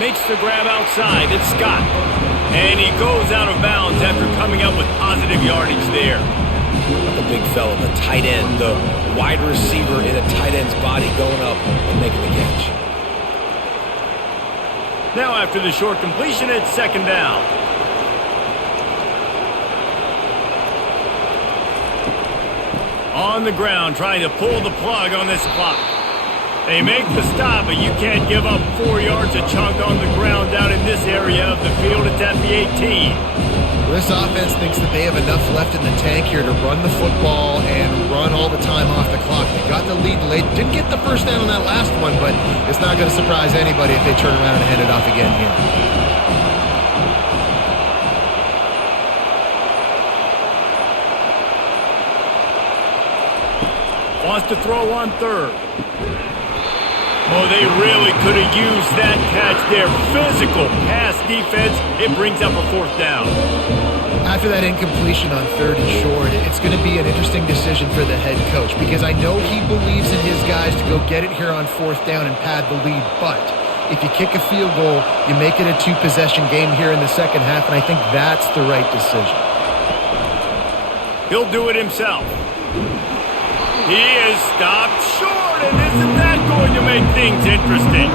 Makes the grab outside. It's Scott. And he goes out of bounds after coming up with positive yardage there. The big fella, the tight end, the wide receiver in a tight end's body going up and making the catch. Now after the short completion, it's 2nd down. On the ground, trying to pull the plug on this clock. They make the stop, but you can't give up 4 yards a chunk on the ground down in this area of the field. It's at the 18. This offense thinks that they have enough left in the tank here to run the football and run all the time off the clock. They got the lead late. Didn't get the first down on that last one, but it's not going to surprise anybody if they turn around and hand it off again here. Wants to throw on 3rd. Oh, they really could have used that catch there. Physical pass defense. It brings up a 4th down. After that incompletion on 3rd and short, it's going to be an interesting decision for the head coach because I know he believes in his guys to go get it here on 4th down and pad the lead. But if you kick a field goal, you make it a 2-possession game here in the second half, and I think that's the right decision. He'll do it himself. He is stopped short, and isn't that going to make things interesting?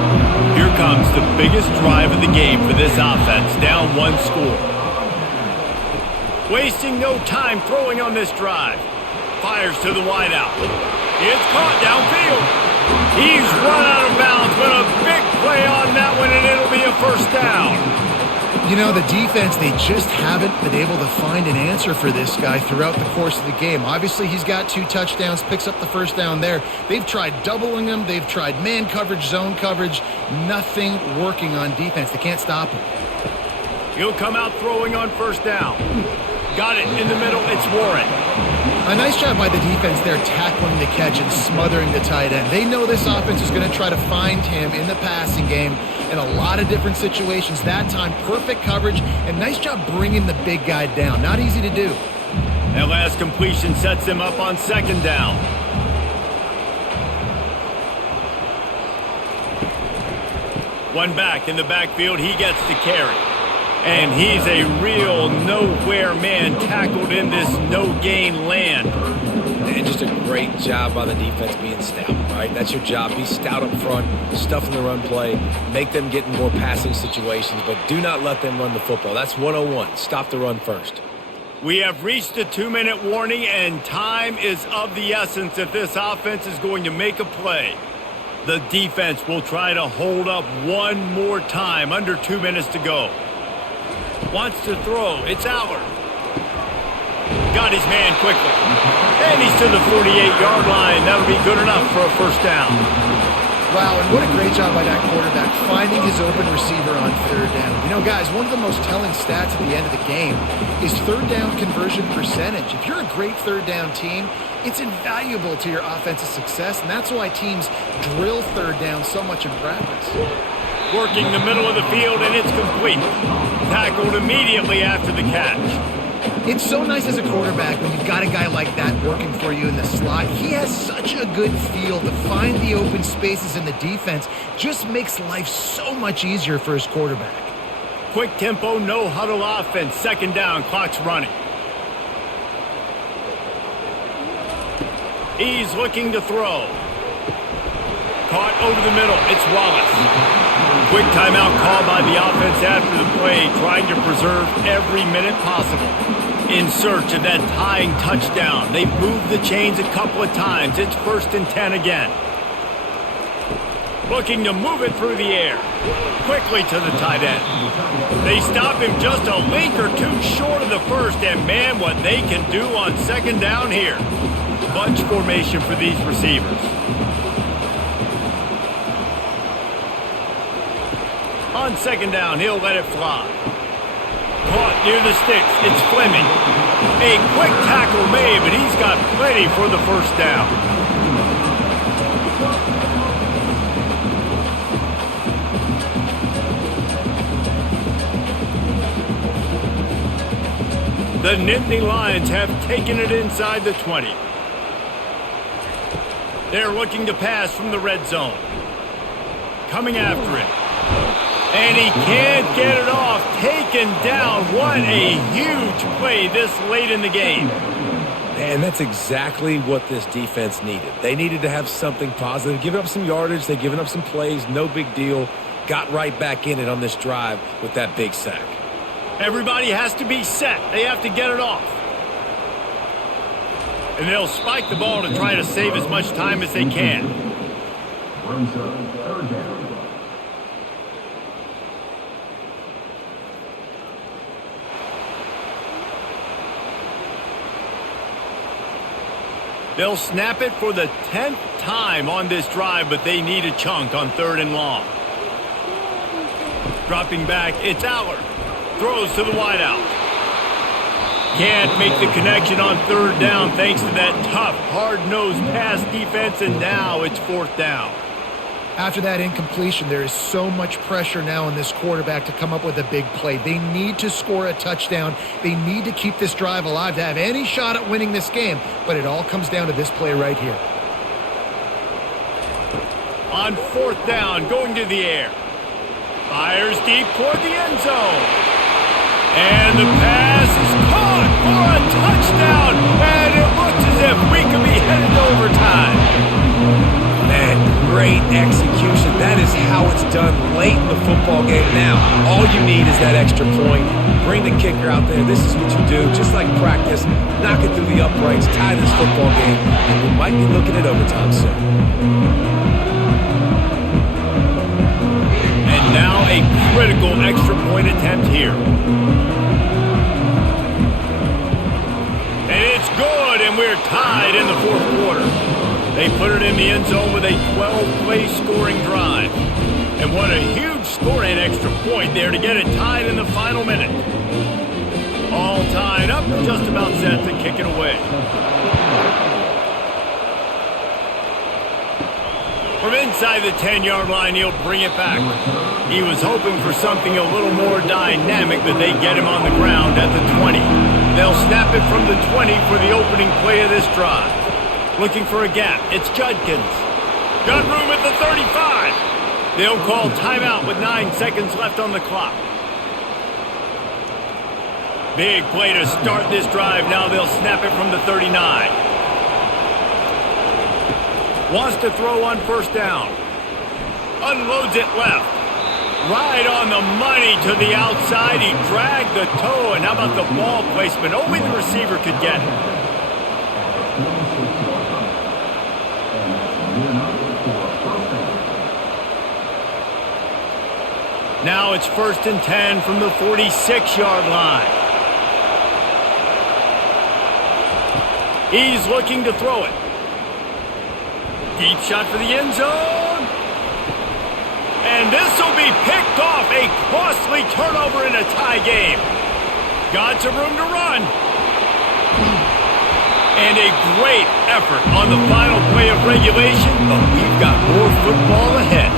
Here comes the biggest drive of the game for this offense, down 1 score. Wasting no time throwing on this drive. Fires to the wideout. It's caught downfield. He's run out of bounds, but a big play on that one, and it'll be a 1st down. You know, the defense, they just haven't been able to find an answer for this guy throughout the course of the game. Obviously, he's got 2 touchdowns, picks up the 1st down there. They've tried doubling him. They've tried man coverage, zone coverage. Nothing working on defense. They can't stop him. He'll come out throwing on 1st down. Got it in the middle. It's Warren. A nice job by the defense there tackling the catch and smothering the tight end. They know this offense is going to try to find him in the passing game in a lot of different situations. That time, perfect coverage, and nice job bringing the big guy down. Not easy to do. That last completion sets him up on 2nd down. One back in the backfield. He gets the carry. And he's a real nowhere man tackled in this no-gain land. And just a great job by the defense being stout, right? That's your job. Be stout up front, stuff in the run play, make them get in more passing situations, but do not let them run the football. That's 101. Stop the run first. We have reached the 2-minute warning, and time is of the essence if this offense is going to make a play. The defense will try to hold up one more time. Under 2 minutes to go. Wants to throw. It's Allard. Got his man quickly. And he's to the 48-yard line. That'll be good enough for a first down. Wow, and what a great job by that quarterback finding his open receiver on third down. You know, guys, one of the most telling stats at the end of the game is third down conversion percentage. If you're a great third down team, it's invaluable to your offensive success, and that's why teams drill third down so much in practice. Working the middle of the field, and it's complete. Tackled immediately after the catch. It's so nice as a quarterback when you've got a guy like that working for you in the slot. He has such a good feel to find the open spaces in the defense. Just makes life so much easier for his quarterback. Quick tempo, no huddle offense. Second down, clock's running. He's looking to throw. Caught over the middle. It's Wallace. Quick timeout call by the offense after the play, trying to preserve every minute possible. In search of that tying touchdown. They've moved the chains a couple of times. It's 1st and 10 again. Looking to move it through the air. Quickly to the tight end. They stop him just a link or two short of the first, and man, what they can do on second down here. Bunch formation for these receivers. On second down, he'll let it fly. Caught near the sticks. It's Fleming. A quick tackle made, but he's got plenty for the first down. The Nittany Lions have taken it inside the 20. They're looking to pass from the red zone. Coming after it. And he can't get it off. Taken down. What a huge play this late in the game. And that's exactly what this defense needed. They needed to have something positive. Giving up some yardage. They've given up some plays. No big deal. Got right back in it on this drive with that big sack. Everybody has to be set. They have to get it off. And they'll spike the ball to try to save as much time as they can. They'll snap it for the 10th time on this drive, but they need a chunk on 3rd and long. Dropping back, it's Allard. Throws to the wideout. Can't make the connection on 3rd down thanks to that tough, hard-nosed pass defense, and now it's 4th down. After that incompletion, there is so much pressure now on this quarterback to come up with a big play. They need to score a touchdown. They need to keep this drive alive to have any shot at winning this game. But it all comes down to this play right here. On 4th down, going to the air. Fires deep toward the end zone. And the pass is caught for a touchdown. And it looks as if we could be headed to overtime. Man, great execution. That is how it's done late in the football game. Now, all you need is that extra point. Bring the kicker out there. This is what you do. Just like practice, knock it through the uprights, tie this football game, and we might be looking at overtime soon. And now a critical extra point attempt here. And it's good, and we're tied in the 4th quarter. They put it in the end zone with a 12-play scoring drive. And what a huge score and extra point there to get it tied in the final minute. All tied up, just about set to kick it away. From inside the 10-yard line, he'll bring it back. He was hoping for something a little more dynamic, but they get him on the ground at the 20. They'll snap it from the 20 for the opening play of this drive. Looking for a gap. It's Judkins. Got room at the 35. They'll call timeout with 9 seconds left on the clock. Big play to start this drive. Now they'll snap it from the 39. Wants to throw on 1st down. Unloads it left. Right on the money to the outside. He dragged the toe, and how about the ball placement? Only the receiver could get it. Now it's 1st and 10 from the 46-yard line. He's looking to throw it. Deep shot for the end zone. And this will be picked off. A costly turnover in a tie game. Got some room to run. And a great effort on the final play of regulation, but we've got more football ahead.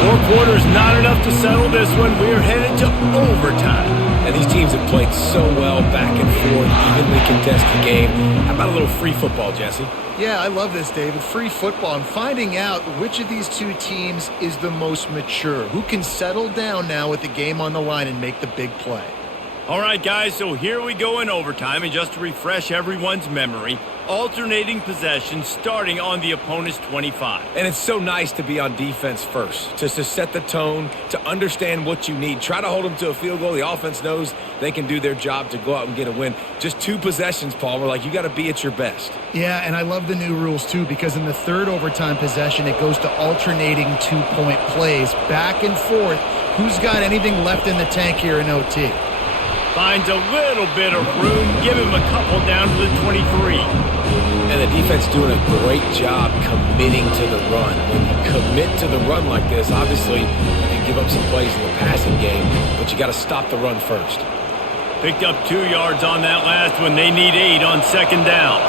4 quarters not enough to settle this one. We're headed to overtime. And these teams have played so well back and forth, evenly contested game. How about a little free football, Jesse? Yeah, I love this, David. Free football. I'm finding out which of these two teams is the most mature, who can settle down now with the game on the line and make the big play. All right, guys, so here we go in overtime, and just to refresh everyone's memory, alternating possession starting on the opponent's 25. And it's so nice to be on defense first, just to set the tone, to understand what you need. Try to hold them to a field goal. The offense knows they can do their job to go out and get a win. Just 2 possessions, Paul. We're like, you got to be at your best. Yeah, and I love the new rules, too, because in the 3rd overtime possession, it goes to alternating 2-point plays, back and forth. Who's got anything left in the tank here in OT? Finds a little bit of room. Give him a couple down to the 23. And the defense doing a great job committing to the run. When you commit to the run like this, obviously you can give up some plays in the passing game, but you got to stop the run first. Picked up 2 yards on that last one. They need 8 on 2nd down.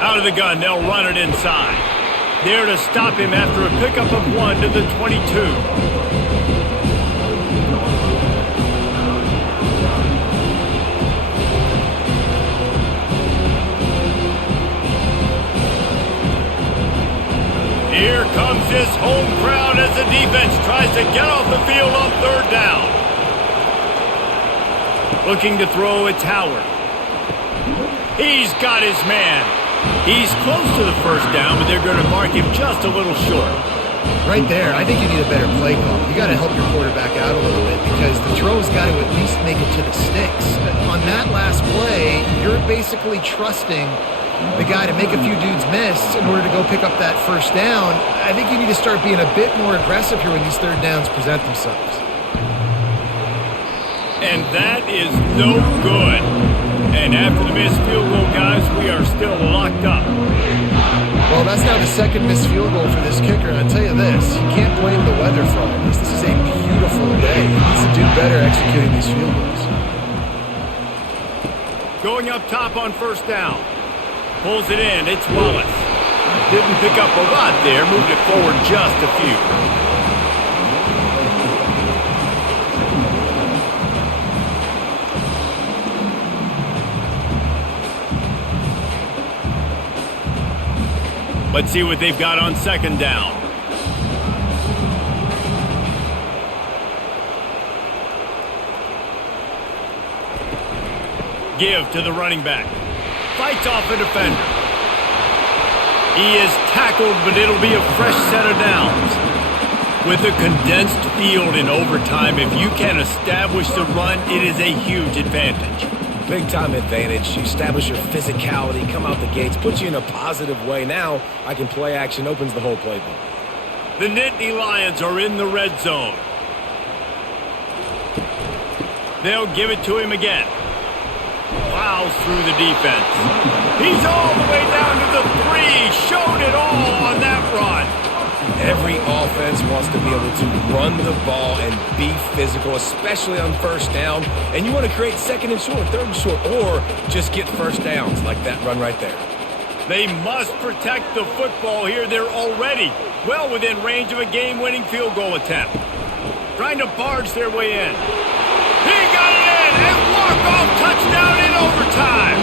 Out of the gun, they'll run it inside. There to stop him after a pickup of 1 to the 22. Here comes this home crowd as the defense tries to get off the field on 3rd down. Looking to throw, it's Howard. He's got his man. He's close to the 1st down, but they're going to mark him just a little short. Right there, I think you need a better play call. You got to help your quarterback out a little bit because the throw's got to at least make it to the sticks. On that last play, you're basically trusting the guy to make a few dudes miss in order to go pick up that 1st down. I think you need to start being a bit more aggressive here when these 3rd downs present themselves. And that is no good. And after the missed field goal, guys, we are still locked up. Well, that's now the 2nd missed field goal for this kicker. And I'll tell you this, you can't blame the weather for all this. This is a beautiful day. He needs to do better executing these field goals. Going up top on 1st down. Pulls it in. It's Wallace. Didn't pick up a lot there. Moved it forward just a few. Let's see what they've got on 2nd down. Give to the running back. Fights off a defender. He is tackled, but it'll be a fresh set of downs. With a condensed field in overtime, if you can establish the run, it is a huge advantage. Big-time advantage. You establish your physicality, come out the gates, puts you in a positive way. Now, I can play action, opens the whole playbook. The Nittany Lions are in the red zone. They'll give it to him again. Plows through the defense. He's all the way down to the 3. Showed it all on that run. Every offense wants to be able to run the ball and be physical, especially on 1st down. And you want to create 2nd and short, 3rd and short, or just get 1st downs like that run right there. They must protect the football here. They're already well within range of a game-winning field goal attempt. Trying to barge their way in. He got it in, and walk-off touchdown in overtime.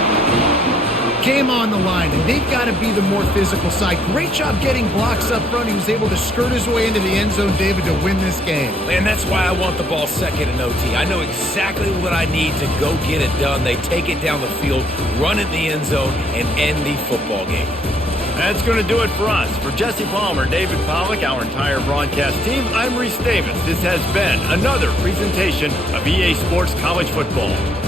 game on the line, and they've got to be the more physical side. Great job getting blocks up front. He was able to skirt his way into the end zone, David, to win this game. And that's why I want the ball second in OT. I know exactly what I need to go get it done. They take it down the field, run it in the end zone, and end the football game. That's going to do it for us. For Jesse Palmer, David Pollack, our entire broadcast team, I'm Reese Davis. This has been another presentation of EA Sports College Football.